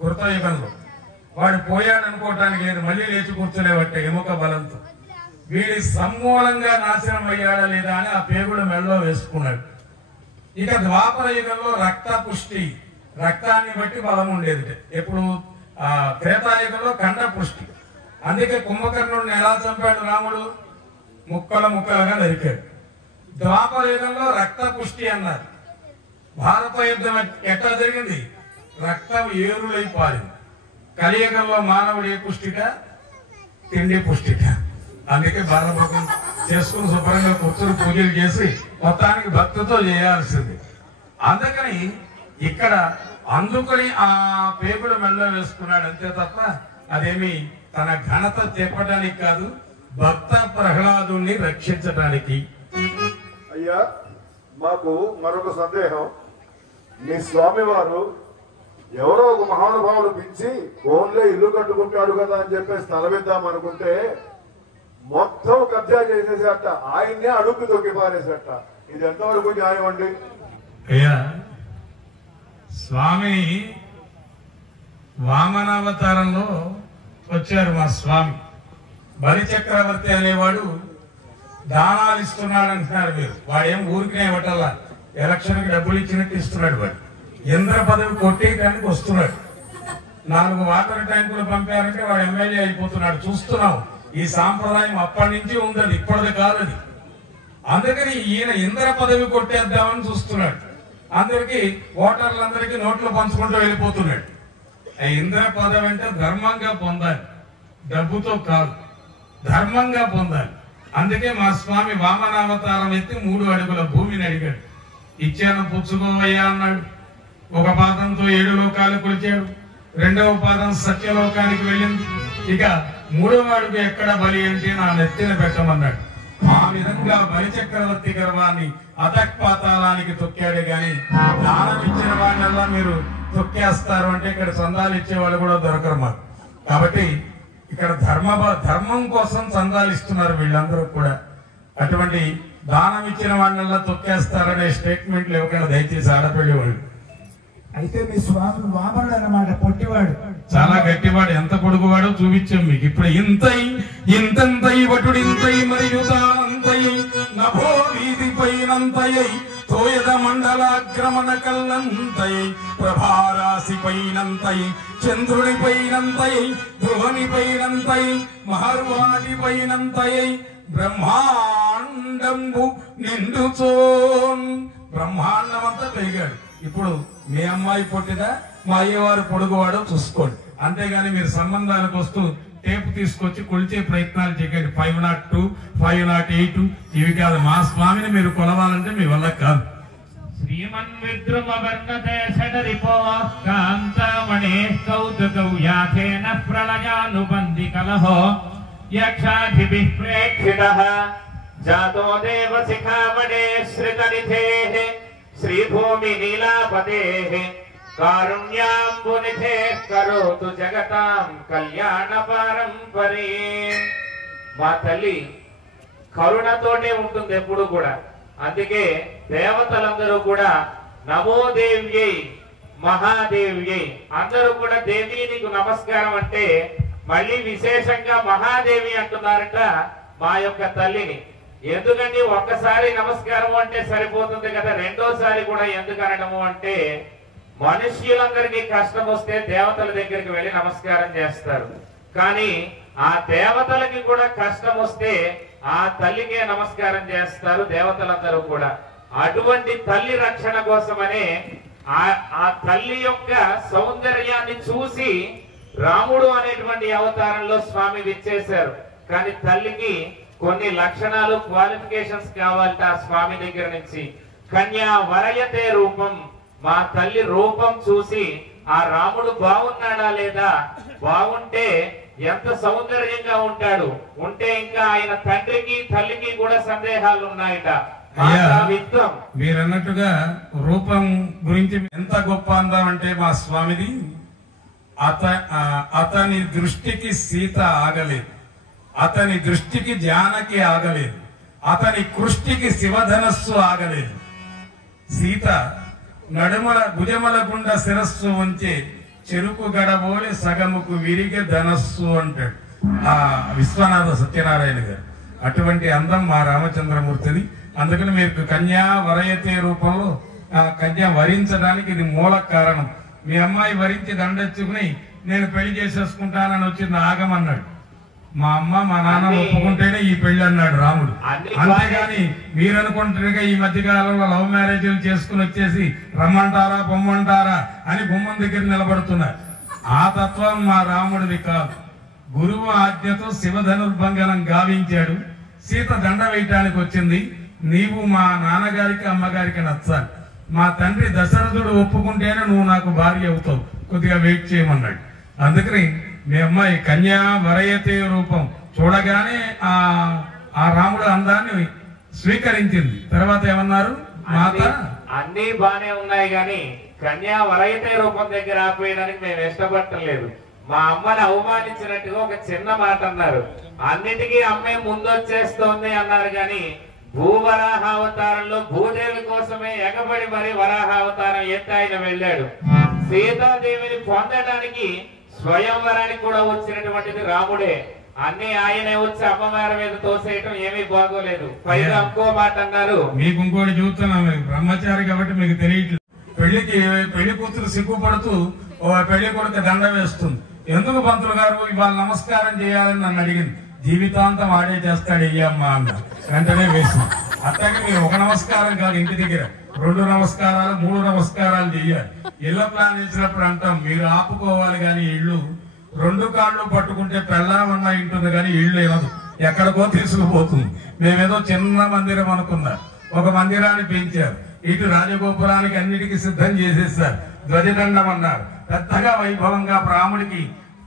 కృతయుగంలో. వాడు పోయాడు అనుకోవటానికి లేదు, మళ్ళీ లేచి కూర్చునేవట్టే ఎముక బలంతో. వీడి సమూలంగా నాశనం అయ్యాడా లేదా అని ఆ పేగుడు మెడలో వేసుకున్నాడు. ఇక ద్వాపర యుగంలో రక్త పుష్టి, రక్తాన్ని బట్టి బలం ఉండేది. ఎప్పుడు? త్రేతాయుగంలో ఖండ పుష్టి. అందుకే కుంభకర్ణుడిని ఎలా చంపాడు రాముడు? ముక్కలు ముక్కలుగా నరికాడు. ద్వాపర యుగంలో రక్త పుష్టి అన్నారు. భారత యుద్ధం ఎట్లా జరిగింది? రక్తం ఏరులై పారింది. కలియుగంలో మానవుడు ఏ పుష్టిక? తిండి పుష్టిక. అందుకే భారతదేశం చేసుకుని శుభ్రంగా కూర్చుని పూజలు చేసి మొత్తానికి భక్తితో చేయాల్సింది. అందుకని ఇక్కడ అందుకని ఆ పేగుడు మెల్ల వేసుకున్నాడు అంతే తప్ప అదేమి తన ఘనత చెప్పడానికి కాదు, భక్త ప్రహ్లాదుని రక్షించడానికి. అయ్యా, మాకు మరొక సందేహం. మీ స్వామి వారు ఎవరో ఒక మహానుభావుడు పిలిచి ఓన్లే ఇల్లు కట్టుకుంటాడు కదా అని చెప్పేసి తలబెద్దాం అనుకుంటే మొత్తం కబ్జా చేసేసేట, ఆయన్నే అడుగు తొక్కి పారేసేట. ఇది ఎంతవరకు న్యాయం అండి? అయ్యా, స్వామి వామనావతారంలో వచ్చారు. మా స్వామి బలి చక్రవర్తి అనేవాడు దానాలు ఇస్తున్నాడు అంటున్నారు మీరు. వాడేం ఊరికినే ఇవ్వటల్లా, ఎలక్షన్ కి డబ్బులు ఇచ్చినట్టు ఇస్తున్నాడు. వాడు ఇంద్ర పదవి కొట్టేయడానికి వస్తున్నాడు. 4 వాటర్ ట్యాంకులు పంపారంటే వాడు ఎమ్మెల్యే అయిపోతున్నాడు. చూస్తున్నాం. ఈ సాంప్రదాయం అప్పటి నుంచి ఉంది, అది ఇప్పటిది కాదు. అది అందుకని ఈయన ఇంద్ర పదవి కొట్టేద్దామని చూస్తున్నాడు. అందరికి ఓటర్లందరికీ నోట్లు పంచుకుంటూ వెళ్ళిపోతున్నాడు. ఆ ఇంద్ర పదవి అంటే ధర్మంగా పొందాలి, డబ్బుతో కాదు, ధర్మంగా పొందాలి. అందుకే మా స్వామి వామనావతారం ఎత్తి 3 అడుగుల భూమిని అడిగాడు. ఇచ్చాను పుచ్చుకోవయ్యా అన్నాడు. ఒక పాదంతో 7 లోకాలు కొలిచాడు. 2వ పాదం సత్యలోకానికి వెళ్ళింది. ఇక 3వ అడుగు ఎక్కడ బలి అంటే నా నెత్తిన పెట్టమన్నాడు. ఆ విధంగా బలిచక్రవర్తి గర్వాన్ని అధఃపాతాళానికి తొక్కాడు. గాని దానం ఇచ్చిన వాళ్ళల్లా మీరు తొక్కేస్తారు అంటే ఇక్కడ చందాలు ఇచ్చేవాళ్ళు కూడా దొరకరు మాకు. కాబట్టి ఇక్కడ ధర్మం కోసం చందాలు ఇస్తున్నారు వీళ్ళందరూ కూడా. అటువంటి దానం ఇచ్చిన వాళ్ళల్లా తొక్కేస్తారనే స్టేట్మెంట్లు ఇవ్వకుండా దయచేసి ఆడపల్లి వాళ్ళు. అయితే మీ స్వామి వామనుడు అన్నమాట, పొట్టివాడు, చాలా గట్టివాడు. ఎంత పొడుగువాడో చూపించాం మీకు. ఇప్పుడు ఇంతంతై వటుడు ఇంతై మరియు తానంతై నభో వీధి పైనంతయై తోయద మండలాగ్రమణ కల్లంతై ప్రభారాశి పైనంతై చంద్రుని పైనంతై ధ్రువని పైనంతై మహర్వాది పైనంతయై బ్రహ్మాండంబు నిండుచోన్. బ్రహ్మాండమంతా పెరిగాడు. ఇప్పుడు మీ అమ్మాయి పొట్టిదా, మా అయ్యవారు పొడుగువాడో చూసుకోండి. అంతేగాని మీరు సంబంధాలకు వస్తూ టేపు తీసుకొచ్చి కొలిచే ప్రయత్నాలు చేయకండి. 502, 508 ఇవి కాదు. మా స్వామిని మీరు కొలవాలంటే మీ వల్ల కాదు. శ్రీమన్విద్రుమ వర్ణతే షడరిపో కాంతమణే కౌతుకౌ యాథేన ప్రళయానుబంధి కలహో యక్షాధిభిః ప్రేక్షితః జాతో దేవ శిఖామణే శ్రితనిధేః శ్రీభూమి నీలాపతేః కారుణ్యాంబునిధేః కరోతు జగతాం కళ్యాణ పారంపరీం. మా తల్లి కరుణతోనే ఉంటుంది ఎప్పుడు కూడా. అందుకే దేవతలందరూ కూడా నమో దేవ్యై మహాదేవ్యై, అందరూ కూడా దేవి నీకు నమస్కారం అంటే మళ్ళీ విశేషంగా మహాదేవి అంటున్నారట మా యొక్క తల్లిని. ఎందుకంటే ఒక్కసారి నమస్కారం అంటే సరిపోతుంది కదా, రెండోసారి కూడా ఎందుకు అనడము అంటే మనుష్యులందరికీ కష్టం వస్తే దేవతల దగ్గరికి వెళ్ళి నమస్కారం చేస్తారు. కానీ ఆ దేవతలకి కూడా కష్టం వస్తే ఆ తల్లికే నమస్కారం చేస్తారు దేవతలందరూ కూడా. అటువంటి తల్లి రక్షణ కోసమనే ఆ తల్లి యొక్క సౌందర్యాన్ని చూసి రాముడు అనేటువంటి అవతారంలో స్వామి విచ్చేశారు. కానీ తల్లికి కొన్ని లక్షణాలు, క్వాలిఫికేషన్స్ కావాలట ఆ స్వామి దగ్గర నుంచి. కన్యా వరయతే రూపం, మా తల్లి రూపం చూసి ఆ రాముడు బాగున్నాడా లేదా, బాగుంటే ఎంత సౌందర్యంగా ఉంటాడు, ఉంటే ఇంకా ఆయన తండ్రికి తల్లికి కూడా సందేహాలు ఉన్నాయట. మీరన్నట్టుగా రూపం గురించి ఎంత గొప్ప అందం అంటే మా స్వామిది. అతని దృష్టికి సీత ఆగలేదు, అతని దృష్టికి జానకి ఆగలేదు, అతని కృష్టికి శివధనస్సు ఆగలేదు. సీత నడుమల భుజముల గుండా శిరస్సు ఉంచే చెరుకు గడబోలి సగముకు విరిగే ధనస్సు అంటాడు ఆ విశ్వనాథ సత్యనారాయణ గారు. అటువంటి అందం మా రామచంద్రమూర్తిది. అందుకని మీకు కన్యా వరయతే రూపంలో కన్యా వరించడానికి ఇది మూల కారణం. మీ అమ్మాయి వరించి దండెచ్చుకుని నేను పెళ్లి చేసేసుకుంటానని వచ్చింది ఆగమన్నాడు. మా అమ్మ మా నాన్న ఒప్పుకుంటేనే ఈ పెళ్లి అన్నాడు రాముడు. అంతేగాని మీరు అనుకుంటారుగా ఈ మధ్య కాలంలో లవ్ మ్యారేజ్లు చేసుకుని వచ్చేసి రమ్మంటారా పొమ్మంటారా అని గుమ్మం దగ్గర నిలబడుతున్నారు. ఆ తత్వం మా రాముడిది కాదు. గురువు ఆజ్ఞతో శివధనుర్భంగనం గావించాడు. సీత దండ వేయటానికి వచ్చింది. నీవు మా నాన్నగారికి అమ్మగారికి నచ్చాలి, మా తండ్రి దశరథుడు ఒప్పుకుంటేనే నువ్వు నాకు భార్య అవుతావు, కొద్దిగా వెయిట్ చేయమన్నాడు. అందుకని మీ అమ్మాయి కన్యా వరయతే రూపం చూడగానే ఆ రాముడు అందాన్ని స్వీకరించింది. తర్వాత ఏమన్నారు, మాత అన్ని బానే ఉన్నాయి గాని కన్యా వరయతే రూపం దగ్గర ఆపేయడానికి మేము ఇష్టపడలేదు. మా అమ్మని అవమానించినట్టుగా ఒక చిన్న మాట అన్నారు. అన్నిటికీ అమ్మే ముందొచ్చేస్తోంది అన్నారు గాని భూవరాహ అవతారంలో భూదేవి కోసమే ఎగబడి మరి వరాహ అవతారం ఎత్తి ఆయన వెళ్ళాడు. సీతాదేవిని పొందడానికి స్వయంవరానికి కూడా వచ్చినటువంటిది రాముడే. అన్ని ఆయనే వచ్చి అమ్మవారి మీద తోసేయటం ఏమీ బాగోలేదు. పైగా ఇంకో మాట అన్నారు, మీకు ఇంకోటి చూస్తున్నాం, బ్రహ్మచారి కాబట్టి మీకు తెలియట్లేదు. పెళ్లి కూతురు సిగ్గుపడుతూ ఓ పెళ్లి కొడుకు దండ వేస్తుంది. ఎందుకు పంతులు గారు ఇవాళ నమస్కారం చేయాలని నన్ను అడిగింది. జీవితాంతం ఆడే చేస్తాడు అయ్యమ్మా అన్న వెంటనే వేసింది. అట్లాగే మీరు ఒక నమస్కారం కాదు, ఇంటి దగ్గర 2 నమస్కారాలు 3 నమస్కారాలు చేయాలి. ఇళ్ల ప్లాన్ చేసినప్పుడు అంటాం మీరు ఆపుకోవాలి కానీ ఇళ్ళు 2 కాళ్ళు పట్టుకుంటే పెళ్ళామన్నా ఇంటుంది కానీ ఇళ్ళు ఏమదు, ఎక్కడికో తీసుకుపోతుంది. మేమేదో చిన్న మందిరం అనుకున్నాం, ఒక మందిరాన్ని పెంచారు. ఇటు రాజగోపురానికి అన్నిటికీ సిద్ధం చేసేసారు. ధ్వజదండం అన్నారు. పెద్దగా వైభవంగా బ్రాహ్మడికి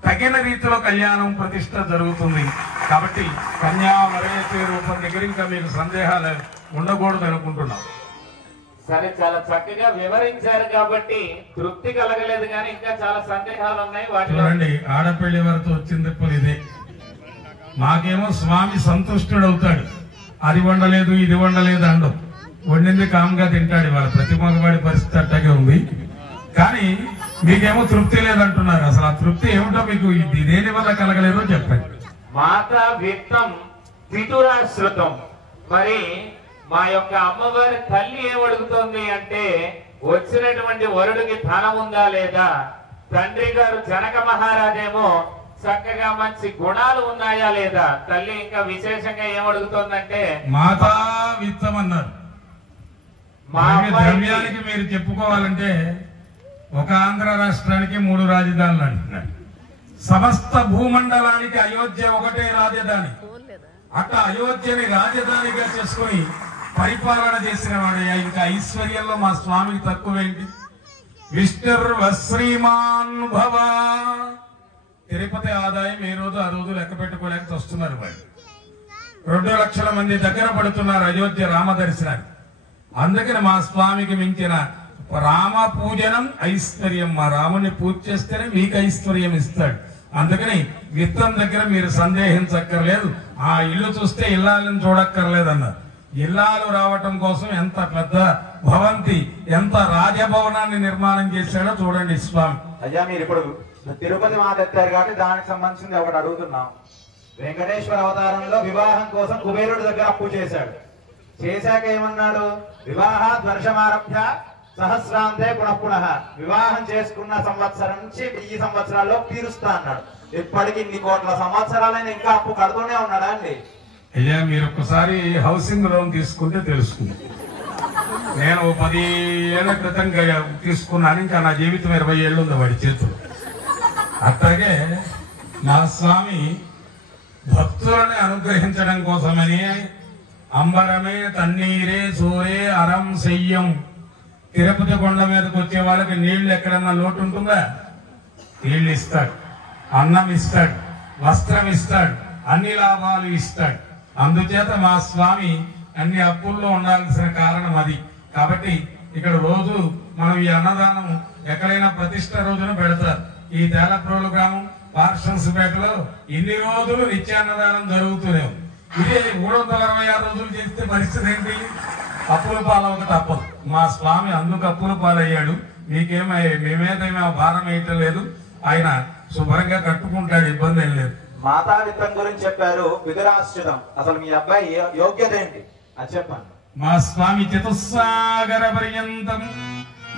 తగిన రీతిలో కళ్యాణం ప్రతిష్ట జరుగుతుంది. కాబట్టి కన్యావరయతి రూపం దగ్గర ఇంకా మీకు సందేహాలు ఉండకూడదు అనుకుంటున్నాం. సరే, చాలా చక్కగా వివరించారు కాబట్టి తృప్తి కలగలేదు కానీ ఇంకా చాలా సందేహాలు ఉన్నాయి. వాటిలో చూడండి, ఆడపల్లి వరకు వచ్చింది ఇప్పుడు ఇదే. మాకేమో స్వామి సంతుష్టుడవుతాడు. అది వండలేదు ఇది వండలేదు అండం, వండింది కామ్గా తింటాడు. ఇవాళ ప్రతి మగవాడి పరిస్థితి అట్టగే ఉంది. కానీ మీకేమో తృప్తి లేదంటున్నారు. అసలు ఆ తృప్తి ఏమిటో మీకు దేని వల్ల కలగలేదో చెప్పండి. మాతా విత్తం పితురాశ్రుతం. మరి మా యొక్క అమ్మవారి తల్లి ఏమడుగుతోంది అంటే వచ్చినటువంటి వరుడికి ధనం ఉందా లేదా, తండ్రి గారు జనక మహారాజేమో చక్కగా మంచి గుణాలు ఉన్నాయా లేదా. తల్లి ఇంకా విశేషంగా ఏమడుగుతోందంటే మాతా విత్తం అన్నారు. మా ద్రవ్యానికి మీరు చెప్పుకోవాలంటే ఒక ఆంధ్ర రాష్ట్రానికి 3 రాజధానులు అంటున్నారు. సమస్త భూమండలానికి అయోధ్య ఒకటే రాజధాని. అట్లా అయోధ్యని రాజధానిగా చేసుకుని పరిపాలన చేసిన వాడయ్యా. ఇంకా ఐశ్వర్యంలో మా స్వామికి తక్కువేంటి? విష్ణుర్వశ్రీమాన్ భవ. తిరుపతి ఆదాయం ఏ రోజు ఆ రోజు లెక్క పెట్టుకోలేక వస్తున్నారు. వాళ్ళు 2 లక్షల మంది దగ్గర పడుతున్నారు అయోధ్య రామ దర్శనానికి. అందుకని మా స్వామికి మించిన రామ పూజనం ఐశ్వర్యం. మా రాముని పూజ చేస్తేనే మీకు ఐశ్వర్యం ఇస్తాడు. అందుకని విత్తం దగ్గర మీరు సందేహించక్కర్లేదు. ఆ ఇల్లు చూస్తే ఇల్లాలను చూడక్కర్లేదన్నారు. ఇల్లాలు రావటం కోసం ఎంత పెద్ద భవంతి, ఎంత రాజభవనాన్ని నిర్మాణం చేశాడో చూడండి స్వామి. అయ్యా, మీరు ఇప్పుడు తిరుపతి మాట ఎత్తారు కాబట్టి దానికి సంబంధించింది ఒకటి అడుగుతున్నాం. వెంకటేశ్వర అవతారంలో వివాహం కోసం కుబేరుడి దగ్గర అప్పు చేశాడు. చేశాక ఏమన్నాడు? వివాహాద్ వర్షమారభ్య సహస్రాంతే పునః. వివాహం చేసుకున్న సంవత్సరం నుంచి 1000 సంవత్సరాల్లో తీరుస్తా అన్నాడు. ఇప్పటికి ఇన్ని కోట్ల సంవత్సరాలైనా ఇంకా అప్పు కడుతూనే ఉన్నాడా అండి? అయ్యా, మీరు ఒక్కసారి హౌసింగ్ లోన్ తీసుకుంటే తెలుస్తుంది. నేను 10 ఏళ్ల క్రితం తీసుకున్నాను. ఇంకా నా జీవితం 20 ఏళ్ళు ఉంది వాడి చేతులు. అట్లాగే మా స్వామి భక్తులని అనుగ్రహించడం కోసమని అంబరమే తన్నీరే సూరే అరం శయ్యం. తిరుపతి కొండ మీదకి వచ్చే వాళ్ళకి నీళ్లు ఎక్కడన్నా లోటు ఉంటుందా? నీళ్లు ఇస్తాడు, అన్నం ఇస్తాడు, వస్త్రం ఇస్తాడు, అన్ని లాభాలు ఇస్తాడు. అందుచేత మా స్వామి అన్ని అప్పుల్లో ఉండాల్సిన కారణం అది. కాబట్టి ఇక్కడ రోజు మనం ఈ అన్నదానం ఎక్కడైనా ప్రతిష్ట రోజున పెడతారు. ఈ తేలప్రోలు గ్రామం పార్షన్స్పేటలో ఇన్ని రోజులు నిత్యాన్నదానం జరుగుతూనే ఉంది. ఇదే 366 రోజులు చేస్తే పరిస్థితి ఏంటి? అప్పుల పాలవక తప్పదు. మా స్వామి అందుకు అప్పుల పాలయ్యాడు. మేమేదేమో భారం వేయటం లేదు. ఆయన శుభ్రంగా కట్టుకుంటాడు, ఇబ్బంది ఏం లేదు. మాతా విత్తం గురించి చెప్పారు, పితురాశ్రితం. అసలు మీ అబ్బాయి యోగ్యత ఏంటి అది చెప్పండి. మా స్వామి చతుస్సాగర పర్యంతం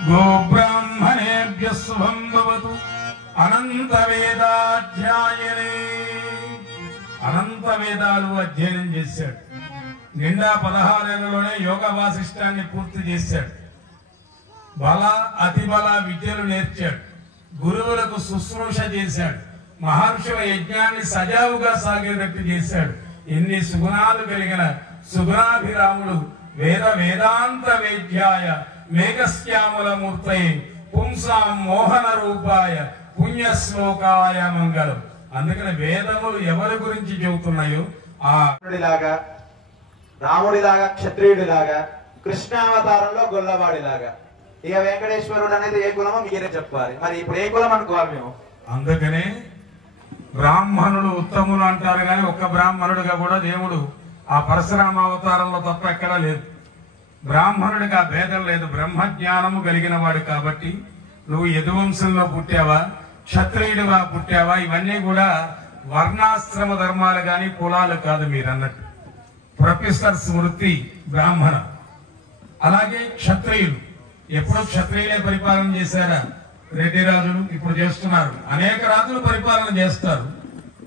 గోబ్రాహ్మణేభ్య శుభం భవతు. అనంత వేదాధ్యాయనే. అనంత వేదాలు అధ్యయనం చేశాడు. నిండా 16 ఏళ్లలోనే యోగ వాసిష్టాన్ని పూర్తి చేశాడు. బల అతి బల విద్యలు నేర్చాడు. గురువులకు శుశ్రూష చేశాడు. మహర్షుల యజ్ఞాన్ని సజావుగా సాగేటట్టు చేశాడు. ఎన్ని సుగుణాలు కలిగిన సుగుణాభిరాముడు వేదాంత వేద్యాయ మేఘశ్యాముల మూర్తయే పుంసాం మోహన రూపాయ పుణ్యశ్లోకాయ మంగళం. అందుకని వేదములు ఎవరి గురించి చెబుతున్నాయో ఆ రాముడిలాగా, క్షత్రియుడిలాగా, కృష్ణావతారంలో గొల్లవాడిలాగా. ఇక వెంకటేశ్వరుడు అనేది ఏ కులమో మీరే చెప్పాలి. మరి ఇప్పుడు ఏ కులం అనుకోవాలి మేము? అందుకనే బ్రాహ్మణుడు ఉత్తములు అంటారు కానీ ఒక్క బ్రాహ్మణుడిగా కూడా దేవుడు ఆ పరశురామ అవతారంలో తప్ప ఎక్కడా లేదు. బ్రాహ్మణుడికి ఆ భేదం లేదు. బ్రహ్మజ్ఞానము కలిగిన వాడు కాబట్టి నువ్వు యదువంశంలో పుట్టావా, క్షత్రియుడిగా పుట్టావా, ఇవన్నీ కూడా వర్ణాశ్రమ ధర్మాలు గాని కులాలు కాదు. మీరు అన్నట్టు ప్రొఫెసర్ స్మృతి బ్రాహ్మణ. అలాగే క్షత్రియులు ఎప్పుడో క్షత్రియులే పరిపాలన చేశారా? రెడ్డి రాజులు ఇప్పుడు చేస్తున్నారు, అనేక రాజులు పరిపాలన చేస్తారు.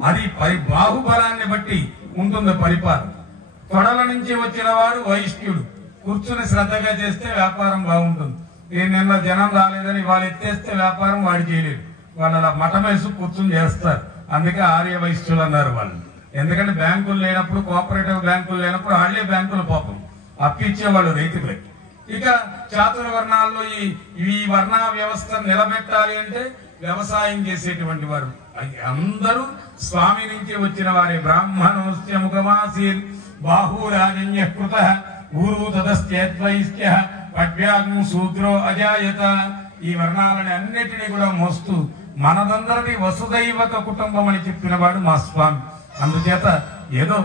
అది బాహుబలాన్ని బట్టి ఉంటుంది పరిపాలన. తొడల నుంచి వచ్చిన వాడు వైశ్యుడు, కూర్చుని శ్రద్ధగా చేస్తే వ్యాపారం బాగుంటుంది. నిన్న జనం రాలేదని వాళ్ళు ఎత్తేస్తే వ్యాపారం వాడు చేయలేడు. వాళ్ళు అలా మఠం వేసి కూర్చుని చేస్తారు. అందుకే ఆర్య వైశ్యులు అన్నారు వాళ్ళు. ఎందుకంటే బ్యాంకులు లేనప్పుడు, కోఆపరేటివ్ బ్యాంకులు లేనప్పుడు వాళ్ళే బ్యాంకుల పాపం అప్పిచ్చేవాళ్ళు రైతులకి. ఇక చాతుర్వర్ణాల్లో ఈ వర్ణ వ్యవస్థ నిలబెట్టాలి అంటే వ్యవసాయం చేసేటువంటి వారు అందరూ స్వామి నుంచి వచ్చిన వారి. బ్రాహ్మణోస్య ముఖమాసీర్ బాహురాజన్య కృత ఊరు తదస్త్యద్వైస్త్య పడ్వ్యాగ్ను శూద్రో అజాయత. ఈ వర్ణాలని అన్నిటినీ కూడా మోస్తూ మనదందరిది వసుదైవక కుటుంబం అని చెప్పిన వాడు మా స్వామి. అందుచేత ఏదో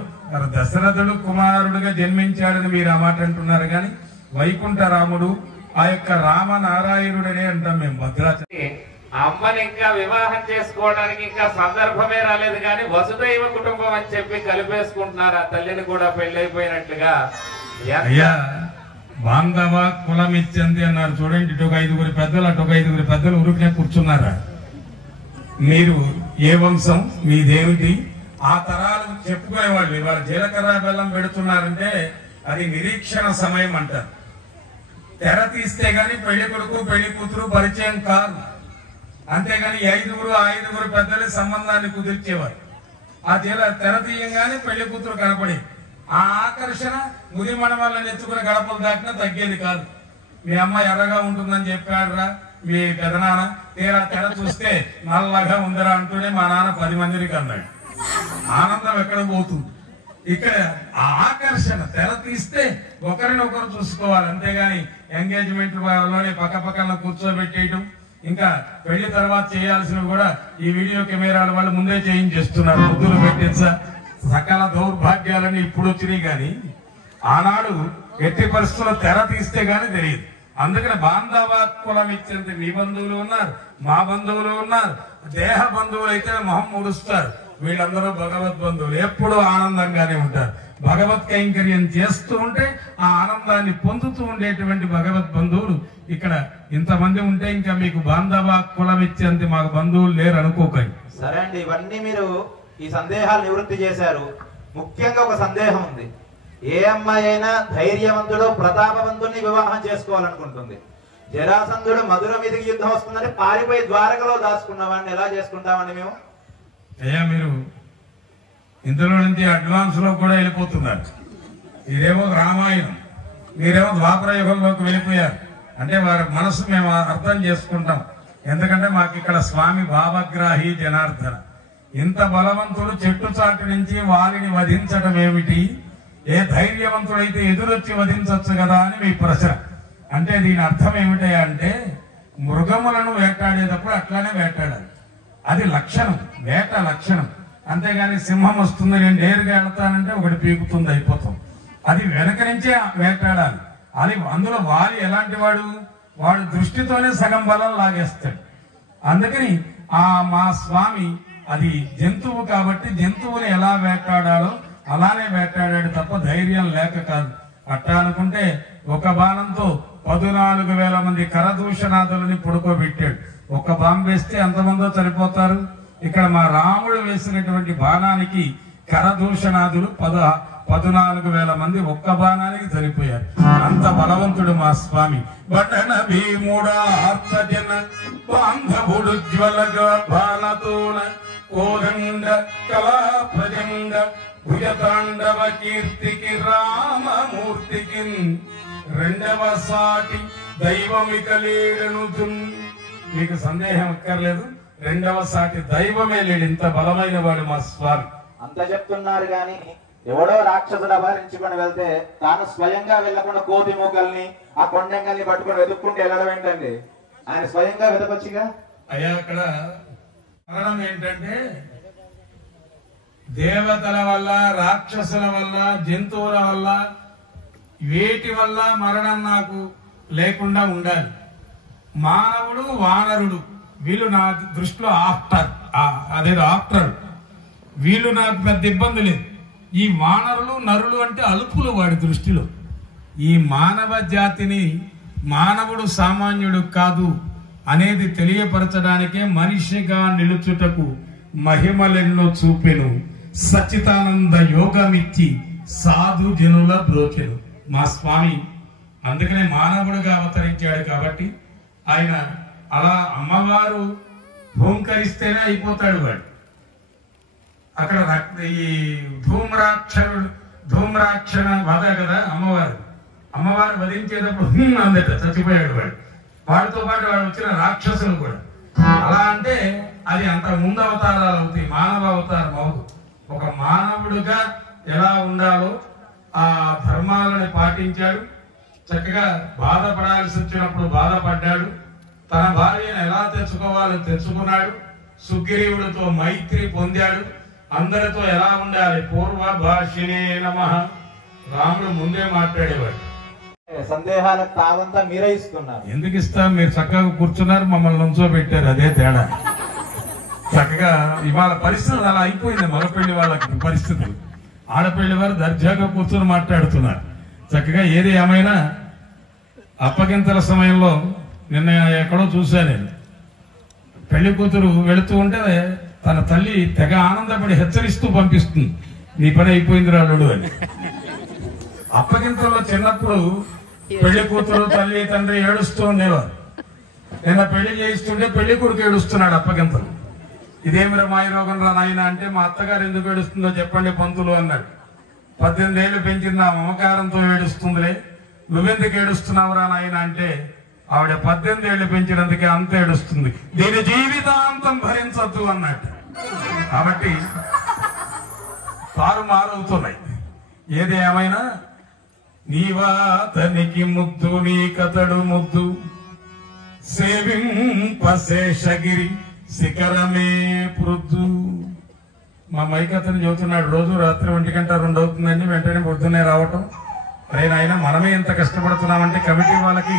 దశరథుడు కుమారుడుగా జన్మించాడని మీరు ఆ మాట అంటున్నారు, కానీ వైకుంఠ రాముడు ఆ యొక్క రామనారాయణుడనే అంటాం మేము భద్రాచలం. అమ్మని ఇంకా వివాహం చేసుకోవడానికి ఇంకా సందర్భమే రాలేదు, కానీ వసుదైవ కుటుంబం అని చెప్పి కలిపేసుకుంటున్నారు. ఆ తల్లిని కూడా పెళ్ళైపోయినట్లుగా. అయ్యా బాంధవ కులమిచ్చంది అన్నారు చూడండి. ఇటొక 5 పెద్దలు, అటొక 5 పెద్దలు ఊరికనే కూర్చున్నారా? మీరు ఏ వంశం, మీదేమిటి, ఆ తరాలు చెప్పుకునేవాళ్ళు. ఇవాళ జీలకర్ర బెల్లం పెడుతున్నారంటే అది నిరీక్షణ సమయం అంటారు. తెర తీస్తే గాని పెళ్లి కొడుకు పెళ్లి కూతురు పరిచయం కాదు. అంతేగాని 5 పెద్దలే సంబంధాన్ని కుదిర్చేవారు. ఆ తెర తీయంగానే పెళ్లి కూతురు కనపడి ఆ ఆకర్షణ ముది మనవాళ్ళని ఎత్తుకుని గడపలు దాటినా తగ్గేది కాదు. మీ అమ్మ ఎర్రగా ఉంటుందని చెప్పాడురా మీ పెదనాన్న, తీరా తెర చూస్తే నల్లగా ఉందిరా అంటూనే మా నాన్న 10 మందికి అన్నాడు. ఆనందం ఎక్కడ పోతుంది? ఇక్కడ ఆ ఆకర్షణ తెర తీస్తే ఒకరినొకరు చూసుకోవాలి. అంతేగాని ఎంగేజ్మెంట్ లోనే పక్కన కూర్చోబెట్టేయటం, ఇంకా పెళ్లి తర్వాత చేయాల్సినవి కూడా ఈ వీడియో కెమెరాల వాళ్ళు ముందే చేయించేస్తున్నారు. ముద్దులు పెట్టించ సకల దౌర్భాగ్యాలని ఇప్పుడు వచ్చినాయి, కానీ ఆనాడు ఎట్టి పరిస్థితుల్లో తెర తీస్తే గాని తెలియదు. అందుకని బాంధవ కులం ఇచ్చేంత మీ బంధువులు ఉన్నారు, మా బంధువులు ఉన్నారు. దేహ బంధువులు అయితే మొహం ముడుస్తారు. వీళ్ళందరూ భగవద్ బంధువులు, ఎప్పుడూ ఆనందంగానే ఉంటారు. భగవత్ కైంకర్యం చేస్తూ ఉంటే ఆ ఆనందాన్ని పొందుతూ ఉండేటువంటి భగవద్ బంధువులు ఇక్కడ ఇంతమంది ఉంటే ఇంకా మీకు బాంధవ కులం ఇచ్చేంత మాకు బంధువులు లేరు అనుకోకండి. సరే అండి, ఇవన్నీ మీరు ఈ సందేహాలు నివృత్తి చేశారు. ముఖ్యంగా ఒక సందేహం ఉంది. ఏ అమ్మాయి అయినా ధైర్యవంతుడు ప్రతాపవంతుడిని వివాహం చేసుకోవాలనుకుంటుంది. జరాసంధుడు మధుర మీదకి యుద్ధం వస్తుందని పారిపోయి ద్వారకలో దాచుకున్న వాడిని ఎలా చేసుకుంటామండి మేము? అయ్యా మీరు ఇందులో నుంచి అడ్వాన్స్ లో కూడా వెళ్ళిపోతున్నారు. ఇదేమో రామాయణం, మీరేమో ద్వాపర యుగంలోకి వెళ్ళిపోయారు. అంటే వారి మనసు మేము అర్థం చేసుకుంటాం. ఎందుకంటే మాకు ఇక్కడ స్వామి భావగ్రాహి జనార్దన. ఇంత బలవంతుడు చెట్టు చాటు నుంచి వారిని వధించడం ఏమిటి? ఏ ధైర్యవంతుడైతే ఎదురొచ్చి వధించవచ్చు కదా అని మీ ప్రశ్న. అంటే దీని అర్థం ఏమిటి అంటే మృగములను వేటాడేటప్పుడు అట్లానే వేటాడాలి. అది లక్షణం, వేట లక్షణం. అంతేగాని సింహం వస్తుంది నేను నేరుగా వెళ్తానంటే ఒకటి పీకుతుంది, అయిపోతాం. అది వెనక నుంచే వేటాడాలి. అది అందులో వాలి ఎలాంటి వాడు దృష్టితోనే సగం బలం లాగేస్తాడు. అందుకని మా స్వామి అది జంతువు కాబట్టి జంతువుని ఎలా వేటాడాలో అలానే వేటాడాడు తప్ప ధైర్యం లేక కాదు. అట్టా అనుకుంటే ఒక బాణంతో 14,000 మంది కరదూషణాదులని పడుకోబెట్టాడు. ఒక్క బాంబు వేస్తే ఎంతమందో చనిపోతారు. ఇక్కడ మా రాముడు వేసినటువంటి బాణానికి కరదూషణాదులు 14,000 మంది ఒక్క బాణానికి చనిపోయారు. అంత బలవంతుడు మా స్వామి. బటన భీముడా అర్థజన బాంధవుడు జ్వలగ బాణతోన కోదండ కళా ప్రజండ భుజతాండవ కీర్తికి రామమూర్తికి రెండవ సాటి దైవమిక లేడను. మీకు సందేహం అక్కర్లేదు, రెండవ సాటి దైవమే లేడు. ఇంత బలమైన వాడు మా స్వామి. అంత చెప్తున్నారు గాని ఎవడో రాక్షసుడు అపహరించుకొని వెళ్తే తాను స్వయంగా వెళ్లకుండా కోతి మూకల్ని ఆ కొండంగల్ని పట్టుకొని వెతుక్కుంటూ వెళ్ళడం ఏంటండి? ఆయన స్వయంగా వెతకొచ్చిగా. అయ్యా అక్కడ కారణం ఏంటంటే దేవతల వల్ల, రాక్షసుల వల్ల, జంతువుల వల్ల, వేటి వల్ల మరణం నాకు లేకుండా ఉండాలి. మానవుడు వానరుడు వీళ్ళు నా దృష్టిలో ఆఫ్టర్ వీళ్ళు నాకు పెద్ద ఇబ్బంది లేదు. ఈ వానరులు నరులు అంటే అలుపులు వాడి దృష్టిలో. ఈ మానవ జాతిని మానవుడు సామాన్యుడు కాదు, అనేది తెలియపరచడానికే మనిషిగా నిలుచుటకు మహిమలెన్నో చూపెను, సచితానంద యోగమిచ్చి సాధు జనుల బ్రోకెను. మా స్వామి అందుకనే మానవుడిగా అవతరించాడు కాబట్టి ఆయన అలా అమ్మవారు హోంకరిస్తేనే అయిపోతాడు వాడు. అక్కడ ఈ ధూమ్రాక్షణ వధ కదా అమ్మవారు వధించేటప్పుడు అందట చచ్చిపోయాడు వాడు. వాడితో పాటు వాడు వచ్చిన రాక్షసులు కూడా. అలా అంటే అది అంత ముందు అవతారాలు అవుతాయి, మానవ అవతారం అవుతుంది. ఒక మానవుడిగా ఎలా ఉండాలో ఆ ధర్మాలను పాటించాడు. చక్కగా బాధపడాల్సి వచ్చినప్పుడు బాధపడ్డాడు. తన భార్యను ఎలా తెచ్చుకోవాలో తెచ్చుకున్నాడు. సుగ్రీవుడితో మైత్రి పొందాడు. అందరితో ఎలా ఉండాలి, పూర్వ భాషినే నమః. రాముడు ముందే మాట్లాడేవాడు. సందేహాలకు తావంతా మీరే ఇస్తున్నారు. ఎందుకు ఇస్తాం? మీరు చక్కగా కూర్చున్నారు, మమ్మల్ని నుంచో పెట్టారు, అదే తేడా. చక్కగా ఇవాళ పరిస్థితులు అలా అయిపోయింది. మగపెళ్లి వాళ్ళకి పరిస్థితులు, ఆడపెళ్లి వారు దర్జాగా కూర్చొని మాట్లాడుతున్నారు. చక్కగా ఏది ఏమైనా అప్పగింతల సమయంలో నిన్న ఎక్కడో చూశా నేను. పెళ్లి కూతురు వెళుతూ ఉంటే తన తల్లి తెగ ఆనందపడి హెచ్చరిస్తూ పంపిస్తుంది, నీ పని అయిపోయింది రాడు అని. అప్పగింతల్లో చిన్నప్పుడు పెళ్లి కూతురు తల్లి తండ్రి ఏడుస్తూ ఉండేవారు. నిన్న పెళ్లి చేయిస్తుంటే పెళ్లి కొడుకు ఏడుస్తున్నాడు అప్పగింతలు. ఇదేమి రమాయి రోగం రా నాయన అంటే, మా అత్తగారు ఎందుకు ఏడుస్తుందో చెప్పండి పంతులు అన్నాడు. 18 ఏళ్లు పెంచింది, ఆ మమకారంతో ఏడుస్తుందిలే, నువ్వెందుకు ఏడుస్తున్నావురా నాయన అంటే, ఆవిడ 18 ఏళ్లు పెంచినందుకే అంత ఏడుస్తుంది, దీని జీవితాంతం భరించద్దు అన్నట్టు. కాబట్టి తారుమారవుతున్నాయి. ఏది ఏమైనా నీవాతనికి ముద్దు నీ కతడు ముద్దు సేవింపశేషగిరి శిఖరమే పృథు. మా మైకతను చెబుతున్నాడు, రోజు రాత్రి 1 గంట 2 అవుతుందండి, వెంటనే పొద్దున్నే రావటం. అయినా మనమే ఎంత కష్టపడుతున్నామంటే కమిటీ వాళ్ళకి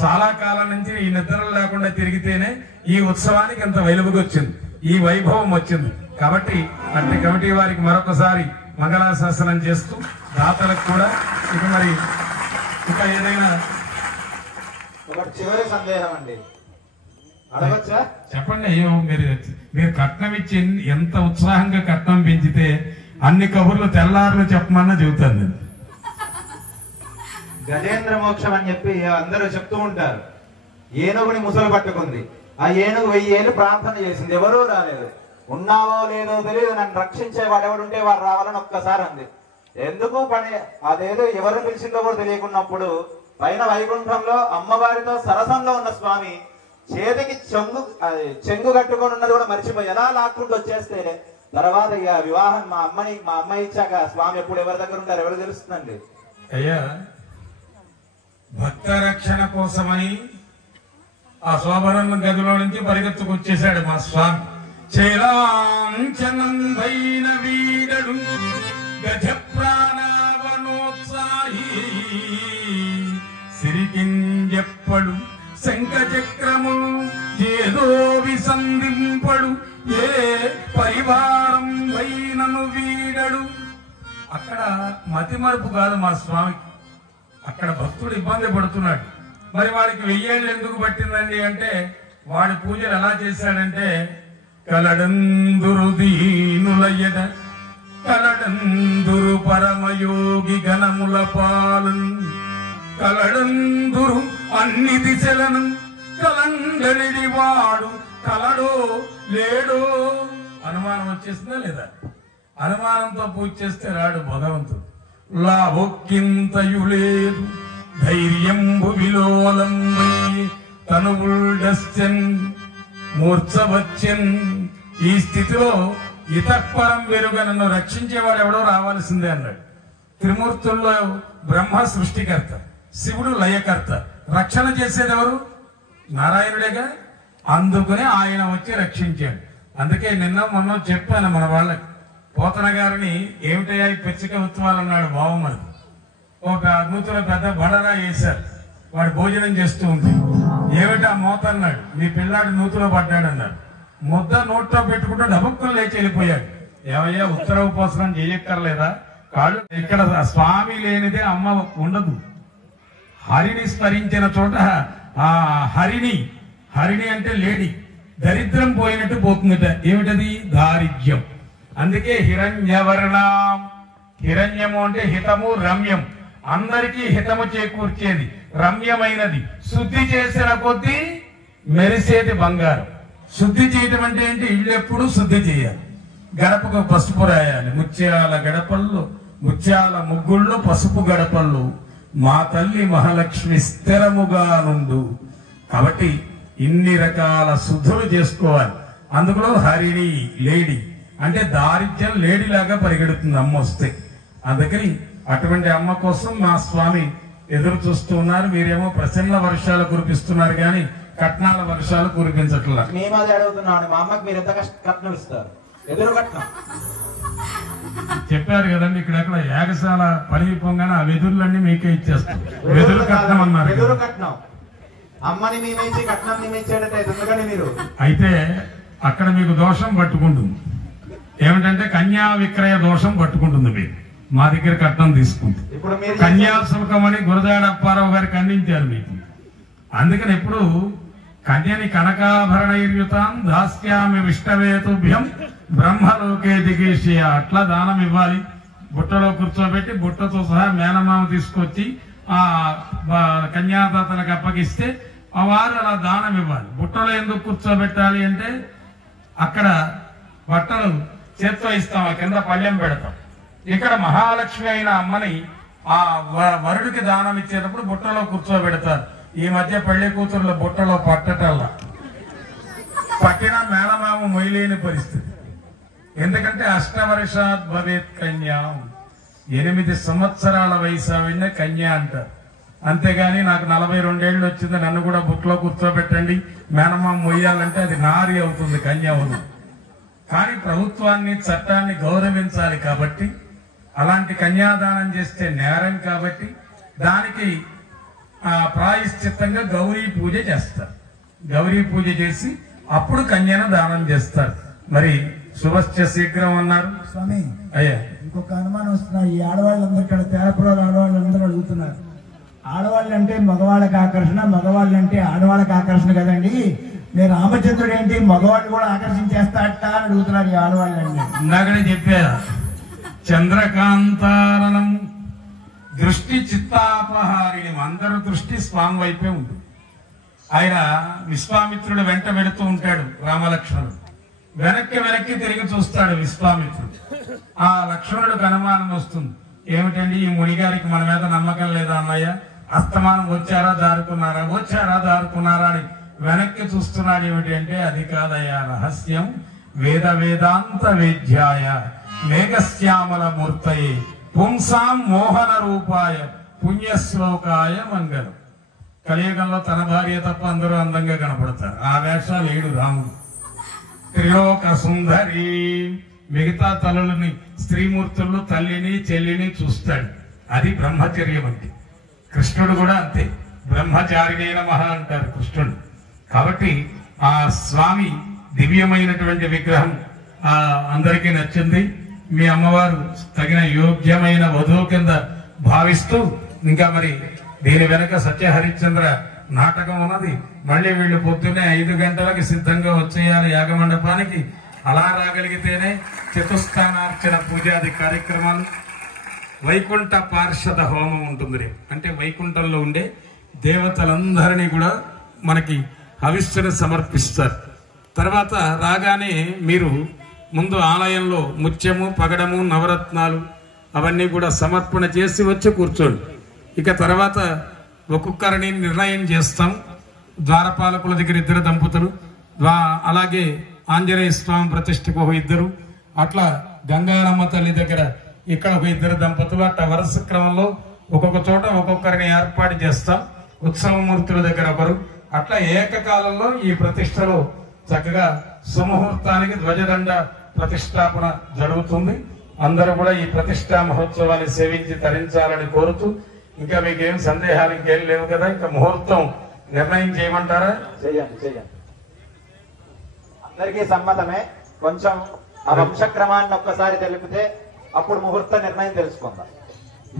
చాలా కాలం నుంచి ఈ నిద్రలు లేకుండా తిరిగితేనే ఈ ఉత్సవానికి ఎంత వెలుగుగా వచ్చింది, ఈ వైభవం వచ్చింది. కాబట్టి అంటే కమిటీ వారికి మరొకసారి మంగళాశాసనం చేస్తూ, దాతలకు కూడా ఇక మరి ఇంకా ఏదైనా ఒక చివరి సందేహం అండి, అడగచ్చా? చెప్పండి. అయ్యో మీరు కట్నం ఇచ్చి ఎంత ఉత్సాహంగా కట్నం పెంచితే అన్ని కబుర్లు తెల్లారులు చెప్పమన్నా చెబుతాను నేను. గజేంద్ర మోక్షం అని చెప్పి అందరూ చెప్తూ ఉంటారు. ఏనుగుని ముసలు పట్టుకుంది, ఆ ఏనుగు 1000 ఏళ్ళు ప్రార్థన చేసింది, ఎవరూ రాలేదు. ఉన్నావో లేదో తెలియదు, నన్ను రక్షించే వాడు ఎవరుంటే వారు రావాలని ఒక్కసారి అంది. ఎందుకు పని అదేదో ఎవరు పిలిచిందో కూడా తెలియకున్నప్పుడు పైన వైకుంఠంలో అమ్మవారితో సరసంలో ఉన్న స్వామి చేతికి చెంగు కట్టుకొని ఉన్నది కూడా మర్చిపోయి ఎలా లాక్కుంటూ వచ్చేస్తే తర్వాత ఇక వివాహం మా అమ్మాయి ఇచ్చాక స్వామి ఎప్పుడు ఎవరి దగ్గర ఉంటారు ఎవరు తెలుస్తుందండి. అయ్యా, భక్త రక్షణ కోసమని ఆ శోభనం గదిలో నుంచి పరిగెత్తుకొచ్చేశాడు మా స్వామి. చేలాంచనం వైన వీడడు గజ ప్రాణవనోత్సాహి సిరికింజెప్పడు శంఖ చక్రము ఏదో విసంధింపడు ఏ పరివారం వైనను వీడడు. అక్కడ మతి మరుపు కాదు మా స్వామికి, అక్కడ భక్తుడు ఇబ్బంది పడుతున్నాడు. మరి వాడికి 1000 ఏళ్ళు ఎందుకు పట్టిందండి అంటే, వాడి పూజలు ఎలా చేశాడంటే, కలడందురు దీనులయ్యడ కలడందురు పరమయోగి గణముల పాలన్ కలడందురు అన్ని దిశలను కలంగనిడి వాడు కలడో లేడో. అనుమానం వచ్చేసిందా లేదా? అనుమానంతో పూజ చేస్తే రాడు భగవంతుడు. లాభొక్కింతయు లేదు ధైర్యంబు విలోలంబై తనువుల్డస్యన్ మూర్ఛవచ్చన్. ఈ స్థితిలో ఇతఃపరం వెరుగ నన్ను రక్షించేవాడు ఎవడో రావాల్సిందే అన్నాడు. త్రిమూర్తుల్లో బ్రహ్మ సృష్టికర్త, శివుడు లయకర్త, రక్షణ చేసేది ఎవరు? నారాయణుడేగా. అందుకనే ఆయన వచ్చి రక్షించాడు. అందుకే నిన్న మొన్న చెప్పాను మన వాళ్ళకి, పోతన గారిని ఏమిటయ్యా ఈ పిచ్చిక ఉత్సవాలు అన్నాడు బావమని. ఒక నూతుల పెద్ద బడరా వేశారు, వాడు భోజనం చేస్తూ ఉంది. ఏమిటా మోత అన్నాడు, మీ పిల్లాడు నూతులో పడ్డాడు అన్నాడు. ముద్ద నోట్లో పెట్టుకుంటూ డబుక్కులు లేచి వెళ్ళిపోయాడు. ఏమయ్యా ఉత్తర ఉపోసనం చేయక్కర్లేదా? కాళ్ళు ఇక్కడ స్వామి లేనిదే అమ్మ ఉండదు. హరిని స్మరించిన చోట ఆ హరిణి అంటే లేడీ, దరిద్రం పోయినట్టు పోతుందట. ఏమిటది? దారిద్ర్యం. అందుకే హిరణ్యవర్ణం. హిరణ్యము అంటే హితము, రమ్యం, అందరికీ హితము చేకూర్చేది, రమ్యమైనది, శుద్ధి చేసిన కొద్దీ మెరిసేది బంగారం. శుద్ధి చేయటం అంటే ఏంటి? ఇల్లు ఎప్పుడు శుద్ధి చేయాలి, గడపకు పసుపు రాయాలి, ముత్యాల గడపల్లో ముత్యాల ముగ్గుళ్ళు పసుపు గడపళ్ళు, మా తల్లి మహాలక్ష్మి స్థిరముగా నుండు. కాబట్టి ఇన్ని రకాల శుద్ధులు చేసుకోవాలి. అందులో హరిణి లేడీ అంటే దారిద్ర్యం లేడీలాగా పరిగెడుతుంది అమ్మ వస్తే. అందుకని అటువంటి అమ్మ కోసం మా స్వామి ఎదురు చూస్తూ ఉన్నారు. మీరేమో ప్రసన్న వర్షాలు కురిపిస్తున్నారు కానీ కట్నాల వర్షాలు కురిపించట్లా. మేము అది అడుగుతున్నాను, మా అమ్మకి మీరు ఎంత కట్నం ఇస్తారు? ఎదురు కట్నం చెప్పారు కదండి, ఇక్కడెక్కడ యాగశాల పడిపోగానే ఆ వెదురులన్నీ మీకే ఇచ్చేస్తాం. వెదురు కట్నం అన్నారు. ఎదురు కట్నం అమ్మని మేమైతే కట్నం మేమిచ్చేటట్టు ఎందుకని మీరు అయితే అక్కడ మీకు దోషం పట్టుకుంటుంది. ఏమిటంటే కన్యా విక్రయ దోషం పట్టుకుంటుంది. మీకు మా దగ్గర కట్నం తీసుకుంటుంది. ఇప్పుడు మీరు కన్యాశుల్కం అని గురజాడ అప్పారావు గారు ఖండించారు మీకు. అందుకని ఎప్పుడు కన్యని కనకాభరణైర్యుతాం దాస్యామి విష్టవేతుభ్యం బ్రహ్మలోకే దిగేషియ, అట్లా దానం ఇవ్వాలి. బుట్టలో కూర్చోబెట్టి బుట్టతో సహా మేనమామ తీసుకొచ్చి ఆ కన్యాదాతలకు అప్పగిస్తే వారు అలా దానం ఇవ్వాలి. బుట్టలో ఎందుకు కూర్చోబెట్టాలి అంటే అక్కడ బట్టలు చేత్తో ఇస్తాం, కింద పళ్ళెం పెడతాం. ఇక్కడ మహాలక్ష్మి అయిన అమ్మని ఆ వరుడికి దానం ఇచ్చేటప్పుడు బుట్టలో కూర్చోబెడతారు. ఈ మధ్య పెళ్లి కూతురుల బుట్టలో పట్టటల్లా, పట్టిన మేనమామ మొయ్యలేని పరిస్థితి. ఎందుకంటే అష్టవర్షాత్ భవేత్ కన్యా, 8 సంవత్సరాల వయసు ఆవిడ కన్యా అంటారు. అంతేగాని నాకు 42 ఏళ్ళు వచ్చింది నన్ను కూడా బుట్టలో కూర్చోబెట్టండి మేనమామ మొయ్యాలంటే అది నారి అవుతుంది, కన్యా అవుతుంది. కానీ ప్రభుత్వాన్ని చట్టాన్ని గౌరవించాలి కాబట్టి అలాంటి కన్యాదానం చేస్తే నేరం కాబట్టి దానికి ప్రాయశ్చిత్తంగా గౌరీ పూజ చేస్తారు. గౌరీ పూజ చేసి అప్పుడు కన్యను దానం చేస్తారు. మరి శుభశ్చ శీఘ్రం అన్నారు స్వామి. అయ్యా ఇంకొక అనుమానం వస్తున్నారు. ఈ ఆడవాళ్ళందరూ ఇక్కడ తేరపురాలు ఆడవాళ్ళందరూ అడుగుతున్నారు, ఆడవాళ్ళు అంటే మగవాళ్ళకి ఆకర్షణ, మగవాళ్ళు అంటే ఆడవాళ్ళకి ఆకర్షణ కదండి, నేను రామచంద్రుడు ఏంటి మగవాళ్ళు కూడా ఆకర్షించేస్తాట అని అడుగుతున్నారు ఈ ఆడవాళ్ళండి. ఇందాకనే చెప్పా, చంద్రకాంతారణం దృష్టి చిత్తాపహారిణి, అందరూ దృష్టి స్వామి వైపే ఉంటుంది. ఆయన విశ్వామిత్రుడు వెంట వెళుతూ ఉంటాడు, రామలక్ష్మణుడు వెనక్కి తిరిగి చూస్తాడు విశ్వామిత్రుడు. ఆ లక్ష్మణుడికి అనుమానం వస్తుంది, ఏమిటండి ఈ మునిగారికి మన మీద నమ్మకం లేదా అన్నయ్య, అస్తమానం వచ్చారా దారుకున్నారా అని వెనక్కి చూస్తున్నాడు. ఏమిటి అంటే అది కాదయ్యా రహస్యం, వేదాంత వేద్యాయ మేఘశ్యామల మూర్తయే పుంసాం మోహన రూపాయ పుణ్యశ్లోకాయ మంగళం. కలియుగంలో తన భార్య తప్ప అందరూ అందంగా కనపడతారు. ఆ వేషాలు లేడు రాముడు. త్రిలోక సుందరి, మిగతా తల్లులని స్త్రీమూర్తుల్లో తల్లిని చెల్లిని చూస్తాడు. అది బ్రహ్మచర్యం అంటే. కృష్ణుడు కూడా అంతే, బ్రహ్మచారిణే నమః అంటారు కృష్ణుడు. కాబట్టి ఆ స్వామి దివ్యమైనటువంటి విగ్రహం అందరికీ నచ్చింది. మీ అమ్మవారు తగిన యోగ్యమైన వధువు కింద భావిస్తూ, ఇంకా మరి దీని వెనక సత్యహరిశ్చంద్ర నాటకం ఉన్నది. మళ్ళీ వీళ్ళు పొద్దున్నే 5 గంటలకి సిద్ధంగా వచ్చేయాలి యాగమండపానికి. అలా రాగలిగితేనే చతుస్థానార్చన పూజాది కార్యక్రమాలు. వైకుంఠ పార్షద హోమం ఉంటుంది రేపు. అంటే వైకుంఠంలో ఉండే దేవతలందరినీ కూడా మనకి హవిస్సును సమర్పిస్తారు. తర్వాత రాగానే మీరు ముందు ఆలయంలో ముత్యము, పగడము, నవరత్నాలు అవన్నీ కూడా సమర్పణ చేసి వచ్చి కూర్చోండి. ఇక తర్వాత ఒక్కొక్కరిని నిర్ణయం చేస్తాం. ద్వారపాలకుల దగ్గర 2 దంపతులు, అలాగే ఆంజనేయ స్వామి ప్రతిష్ఠకు 1, అట్లా గంగారమ్మ తల్లి దగ్గర ఇక్కడ 2 దంపతులు, అట్లా వరుస క్రమంలో ఒక్కొక్క చోట ఒక్కొక్కరిని ఏర్పాటు చేస్తాం. ఉత్సవమూర్తుల దగ్గర 1, అట్లా ఏకకాలంలో ఈ ప్రతిష్టలో చక్కగా సుముహూర్తానికి ధ్వజదండ ప్రతిష్టాపన జరుగుతుంది. అందరూ కూడా ఈ ప్రతిష్టా మహోత్సవాన్ని సేవించి తరించాలని కోరుతూ, ఇంకా మీకేం సందేహాలు ఇంకేం లేవు కదా, ఇంకా ముహూర్తం నిర్ణయం చేయమంటారా? చెయ్యండి. అందరికీ సమ్మతమే. కొంచెం ఆ వంశక్రమాన్ని ఒక్కసారి తెలిపితే అప్పుడు ముహూర్త నిర్ణయం తెలుసుకుందాం.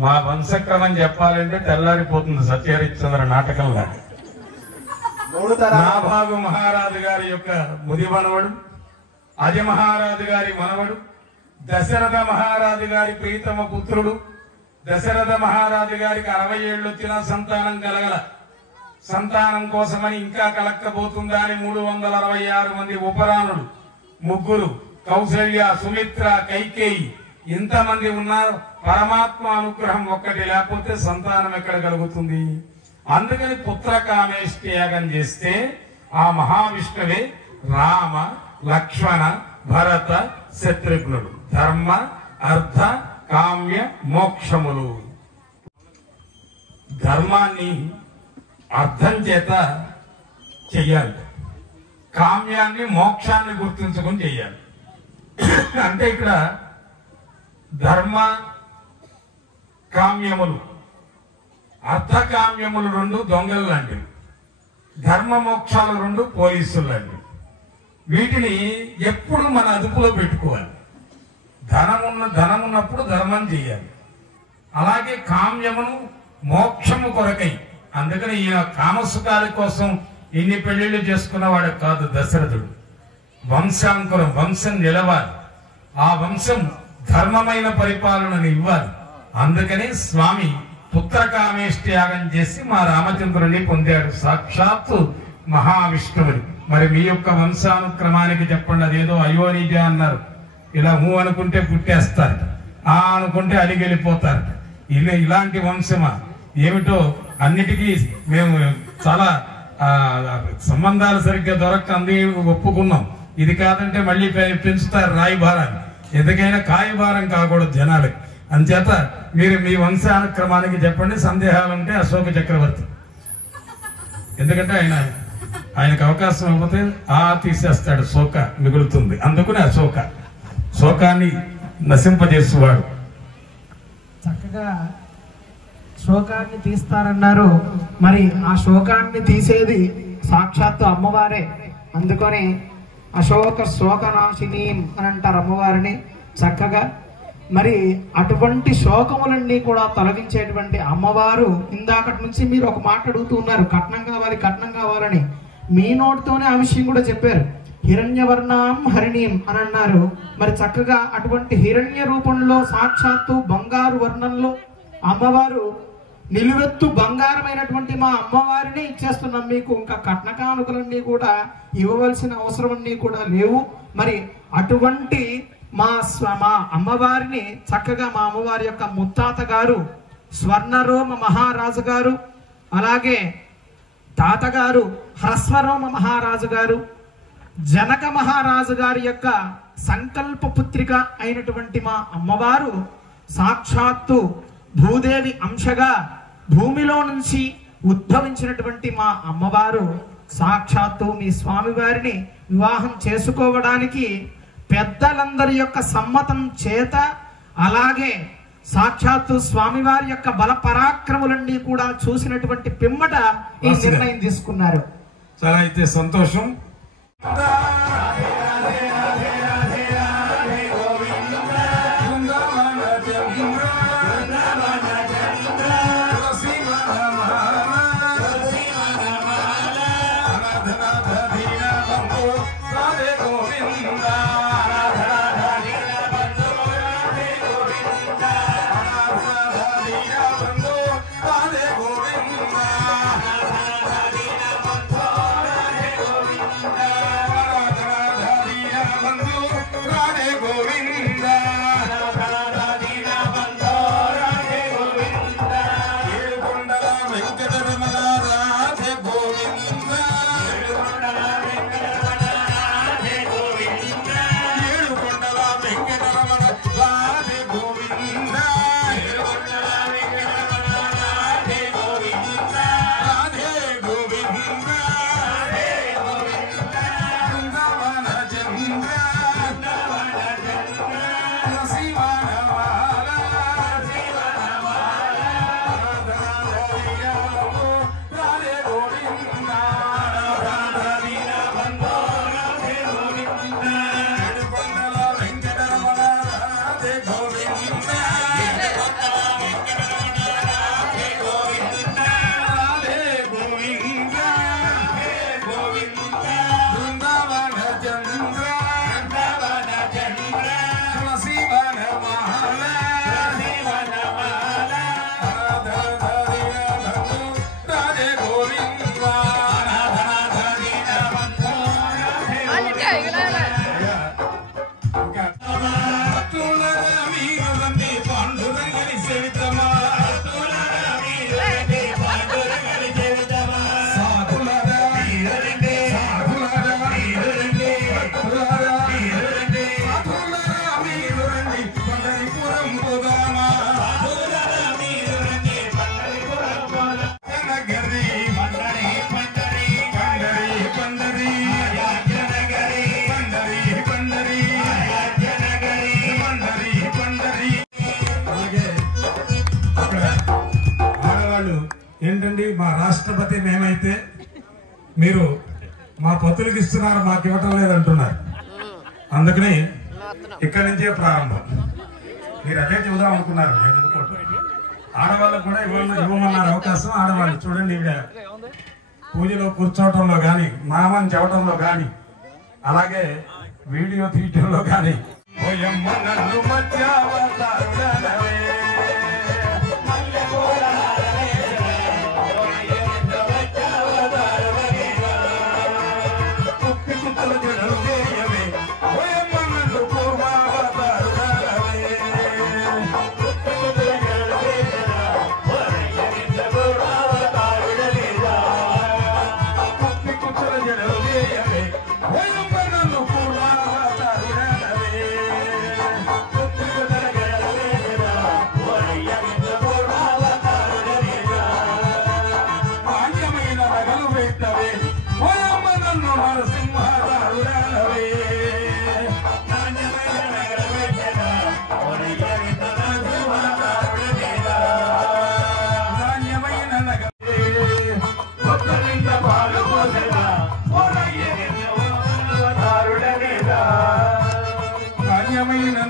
మా వంశక్రమం చెప్పాలంటే తెల్లారిపోతుంది సత్యహరిశ్చంద్ర నాటకంలో. నాభాగు మహారాజు గారి యొక్క ముది మనవడు, అజ మహారాజు గారి మనవడు, దశరథ మహారాజు గారి ప్రీతమ పుత్రుడు. దశరథ మహారాజు గారికి 60 ఏళ్ళు వచ్చినా సంతానం కలగల. సంతానం కోసమని ఇంకా కలక్కబోతుందా అని 366 మంది ఉపరాణులు, ముగ్గురు కౌసల్య, సుమిత్ర, కైకేయి ఇంతమంది ఉన్నారు. పరమాత్మ అనుగ్రహం ఒక్కటి లేకపోతే సంతానం ఎక్కడ కలుగుతుంది? అందుకని పుత్రకామేష్టి యాగం చేస్తే ఆ మహావిష్ణువే రామ, లక్ష్మణ, భరత, శత్రుఘ్నుడు, ధర్మ, అర్థ, కామ్య, మోక్షములు. ధర్మాన్ని అర్థం చేత చెయ్యాలి, కామ్యాన్ని మోక్షాన్ని గుర్తించుకొని చెయ్యాలి. అంటే ఇక్కడ ధర్మ కామ్యములు, అర్థకామ్యములు 2 దొంగలు లాంటివి, ధర్మ మోక్షాలు 2 పోలీసులు లాంటివి. వీటిని ఎప్పుడు మన అదుపులో పెట్టుకోవాలి. ధనం ఉన్నప్పుడు ధర్మం చేయాలి. అలాగే కామ్యమును మోక్షము కొరకై. అందుకని ఈ కామసుఖాల కోసం ఇన్ని పెళ్లిళ్ళు చేసుకున్నవాడు కాదు దశరథుడు. వంశాంకురం, వంశం నిలవాలి, ఆ వంశం ధర్మమైన పరిపాలనను ఇవ్వాలి. అందుకని స్వామి పుత్రకామేష్టి యాగం చేసి మా రామచంద్రుడిని పొందాడు, సాక్షాత్తు మహావిష్ణువుని. మరి మీ యొక్క వంశానుక్రమానికి చెప్పండి. అదేదో అయోనిజ అన్నారు, ఇలా అనుకుంటే పుట్టేస్తారు, అనుకుంటే అలిగెళ్ళిపోతారు. ఇలాంటి వంశమా ఏమిటో అన్నిటికీ మేము చాలా సంబంధాలు సరిగ్గా దొరక్క ఒప్పుకున్నాం. ఇది కాదంటే మళ్ళీ పెంచుతారు రాయి భారాన్ని. ఎందుకైనా కాయ భారం కాకూడదు జనాలకి. అంచేత మీరు మీ వంశానుక్రమానికి చెప్పండి. సందేహాలు ఉంటే అశోక చక్రవర్తి, ఎందుకంటే ఆయనకు అవకాశం ఇవ్వతే తీసేస్తాడు, శోక మిగులుతుంది. అందుకనే అశోక, శోకాన్ని నశింపజేసేవాడు. చక్కగా శోకాన్ని తీస్తారన్నారు. మరి ఆ శోకాన్ని తీసేది సాక్షాత్తు అమ్మవారే. అందుకని అశోక శోకనాశిని అని అంటారు అమ్మవారిని. చక్కగా మరి అటువంటి శోకములన్నీ కూడా తొలగించేటువంటి అమ్మవారు. ఇందాకటి నుంచి మీరు ఒక మాట అడుగుతున్నారు, కట్నం కావాలి కట్నం కావాలని. మీ నోటితోనే ఆ విషయం కూడా చెప్పారు. హిరణ్యవర్ణం హరిణీం అని అన్నారు. మరి చక్కగా అటువంటి హిరణ్య రూపంలో సాక్షాత్తు బంగారు వర్ణంలో అమ్మవారు నిలువెత్తు బంగారమైనటువంటి మా అమ్మవారిని ఇచ్చేస్తున్నాం మీకు. ఇంకా కట్న కానుకలన్నీ కూడా ఇవ్వవలసిన అవసరం అన్నీ కూడా లేవు. మరి అటువంటి మా అమ్మవారిని చక్కగా మా అమ్మవారి యొక్క ముత్తాత గారు స్వర్ణరోమ మహారాజు గారు, అలాగే తాతగారు హ్రస్వరోమ మహారాజు గారు, జనక మహారాజు గారి యొక్క సంకల్ప పుత్రిక అయినటువంటి మా అమ్మవారు సాక్షాత్తు భూదేవి అంశగా భూమిలో నుంచి ఉద్భవించినటువంటి మా అమ్మవారు సాక్షాత్తు మీ స్వామివారిని వివాహం చేసుకోవడానికి పెద్దలందరి యొక్క సమ్మతం చేత, అలాగే సాక్షాత్తు స్వామివారి యొక్క బల పరాక్రములన్నీ కూడా చూసినటువంటి పిమ్మట ఈ నిర్ణయం తీసుకున్నారు. చాలా అయితే సంతోషం. ఏంటండి మా రాష్ట్రపతి మేమైతే మీరు మా పతులకు ఇస్తున్నారు మాకు ఇవ్వటం లేదంటున్నారు. అందుకని ఇక్కడి నుంచే ప్రారంభం. మీరు అదే చెబుదాం అనుకున్నారు, నేను అనుకోండి. ఆడవాళ్ళకు కూడా ఇవ్వమన్నారు అవకాశం. ఆడవాళ్ళు చూడండి, ఈవిడ పూజలో కూర్చోవటంలో కానీ, మామని చెప్పడంలో కానీ, అలాగే వీడియో తీయటంలో కానీ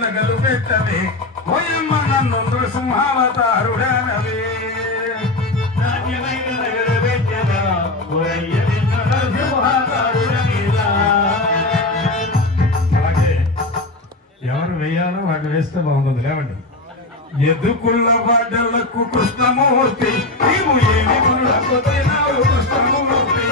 నగలు పెట్టవే ఓయమ్మ నన్ను నృసింహావతారుడనవే. నాణ్యమైన నగలు పెట్టదా అలాగే ఎవరు వేయాలో వాడు వేస్తే బాగుంటుంది. లేవండి. ఎదుకుళ్ళ వాడలకు కృష్ణమూర్తి నీవు ఏమి పనులకు తినావు కృష్ణమూర్తి.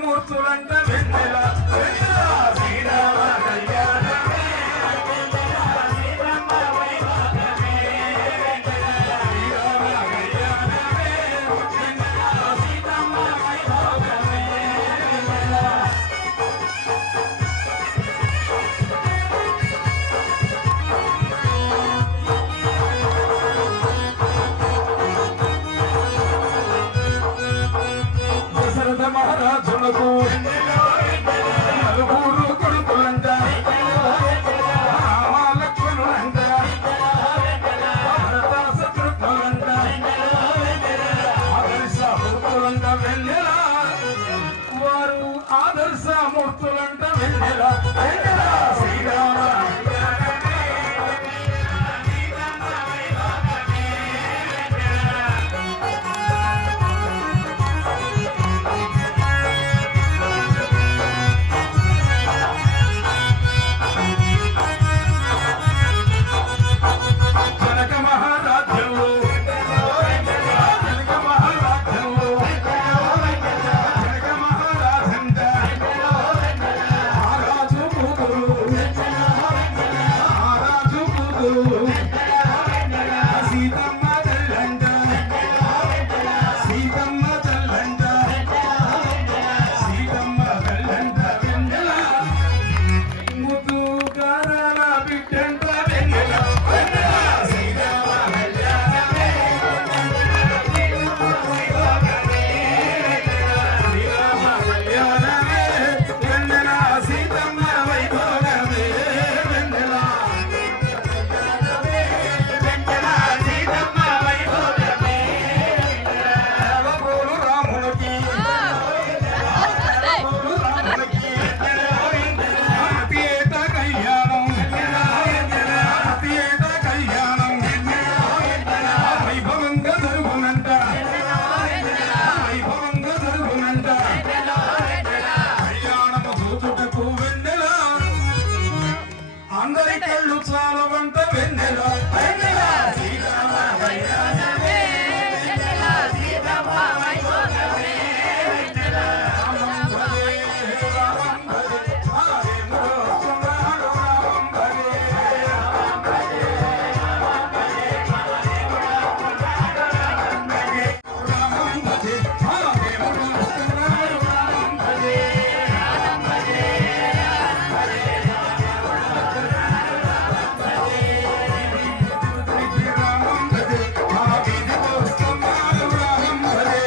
మూర్తులంట వెన్నెల వెన్నెల శ్రీరామ కళ్యాణమే శ్రీరామ వైభవమే శ్రీరామ కళ్యాణమే శ్రీరామ వైభవమే దశరథ మహారాజులకు నలుగురు కొడుకులంట రామ లక్ష్మణులంట భరత శత్రుఘ్నులంట ఆదర్శ మూర్తులంట వెన్నెల వారు ఆదర్శ మూర్తులంట వెన్నెల వెన్నెల శ్రీరామ జనక మహారాజ్యంలో జనక మహారాజ్యంలో జనక మహారాజంట మహారాజు కూతురు మహారాజు కూతురు సీతమ్మ తల్లంట సీతమ్మ తల్లంట సీతమ్మ తల్లంట వెన్నెల ముద్దు గారాల బిడ్డంట వెన్నెల వెన్నెల శ్రీరామ కళ్యాణమే శ్రీరామ కళ్యాణమే వెన్నెల సీతమ్మ వైభవమే వెన్నెల వెన్నెల సీతమ్మ వైభవమే రాముడు రాముడికి రాముడు రాముడికి అతియేట కళ్యాణం అతియేట కళ్యాణం వైభవంగా జరుగునంట వైభవంగా జరుగునంట కళ్యాణము చూచుటకు వెన్నెల అందరి కళ్ళు చాలవంట వెన్నెల వెన్నెల శ్రీరామ కళ్యాణమే రామం భజే రామం భజే హరే రామం భజే రామం భజే హరే రామం భజే రామం భజే మహావీర దోస్తమారు రామం భజే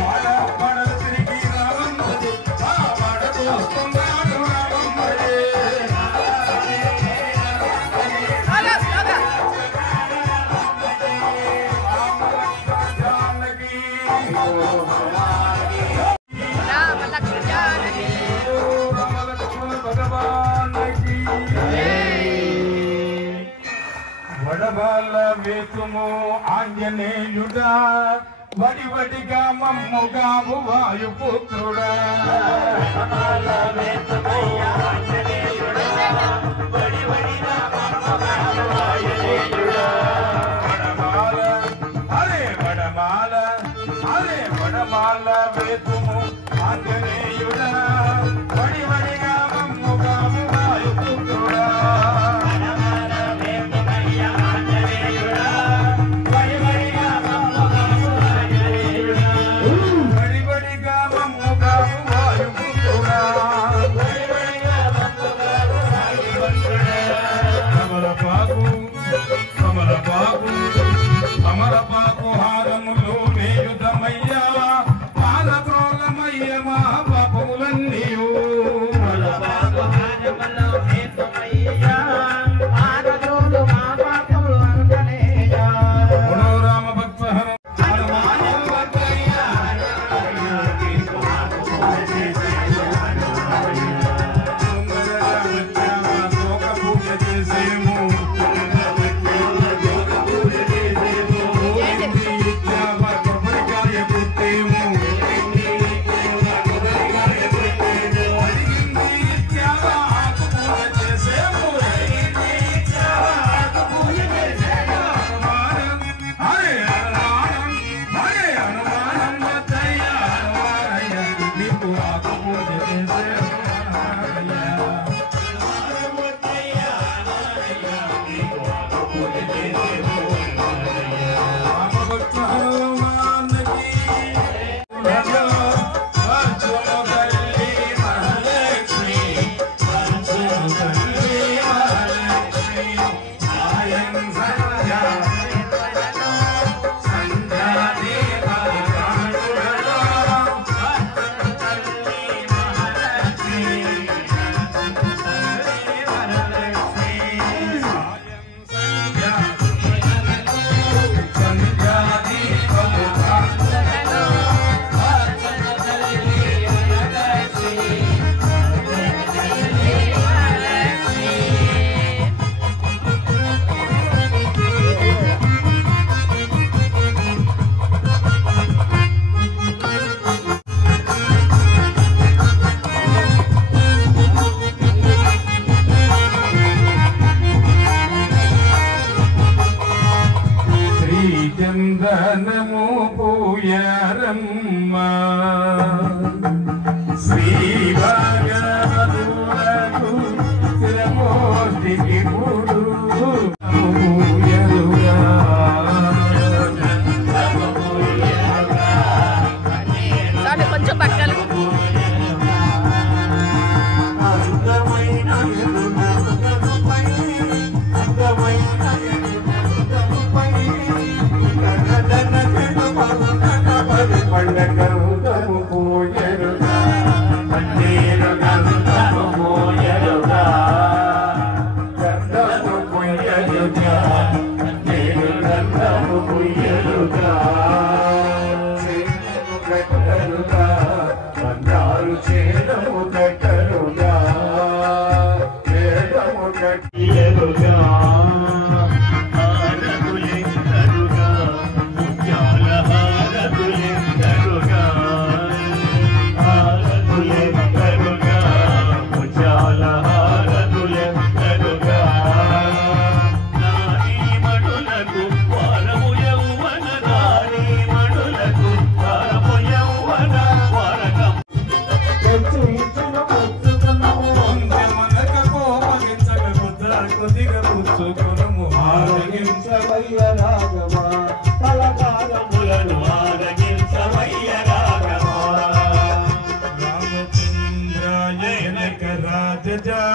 వాడ వాడ తిరిగి రామం భజే వాడ దోస్తమారు రామం భజే జానకి రామ లక్ష్మణ భగవానికి వడబాల వేతుము ఆంజనేయుడా వడివడిగా మమ్ముగావు వాయుపుత్రుడా వడమాల అరే వడమాల అరే వడమాల వేతుము ఆంజనేయుడా వడివడిగా మమ్ముగావు వాయుపుత్రుడా వడివడిగా మమ్ముగావు వాయుపుత్రుడా కమలపాకు కమలపాకు కమలపాకు హారములు మేయుధమయ్యా పాలప్రోలమయ్య మహాబాబు చందనము పూయరమ్మ శ్రీ భాగవతులకు శిరమోష్టికి పూడు పూయరుగా కొంచెం పక్కన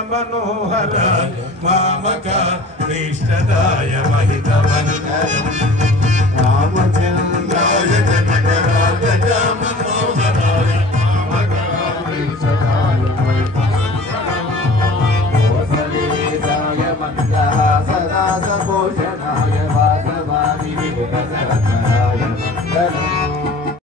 మనోహర మామక నిష్టదాయ మహితమంగళం రామచంద్రాయ జనక రాజ మనోహరాయ మామక నిష్టదాయ కోసలేశాయ మందహాసదాస భూషణాయ వాసవామి విభుత సహస్రాయ మంగళం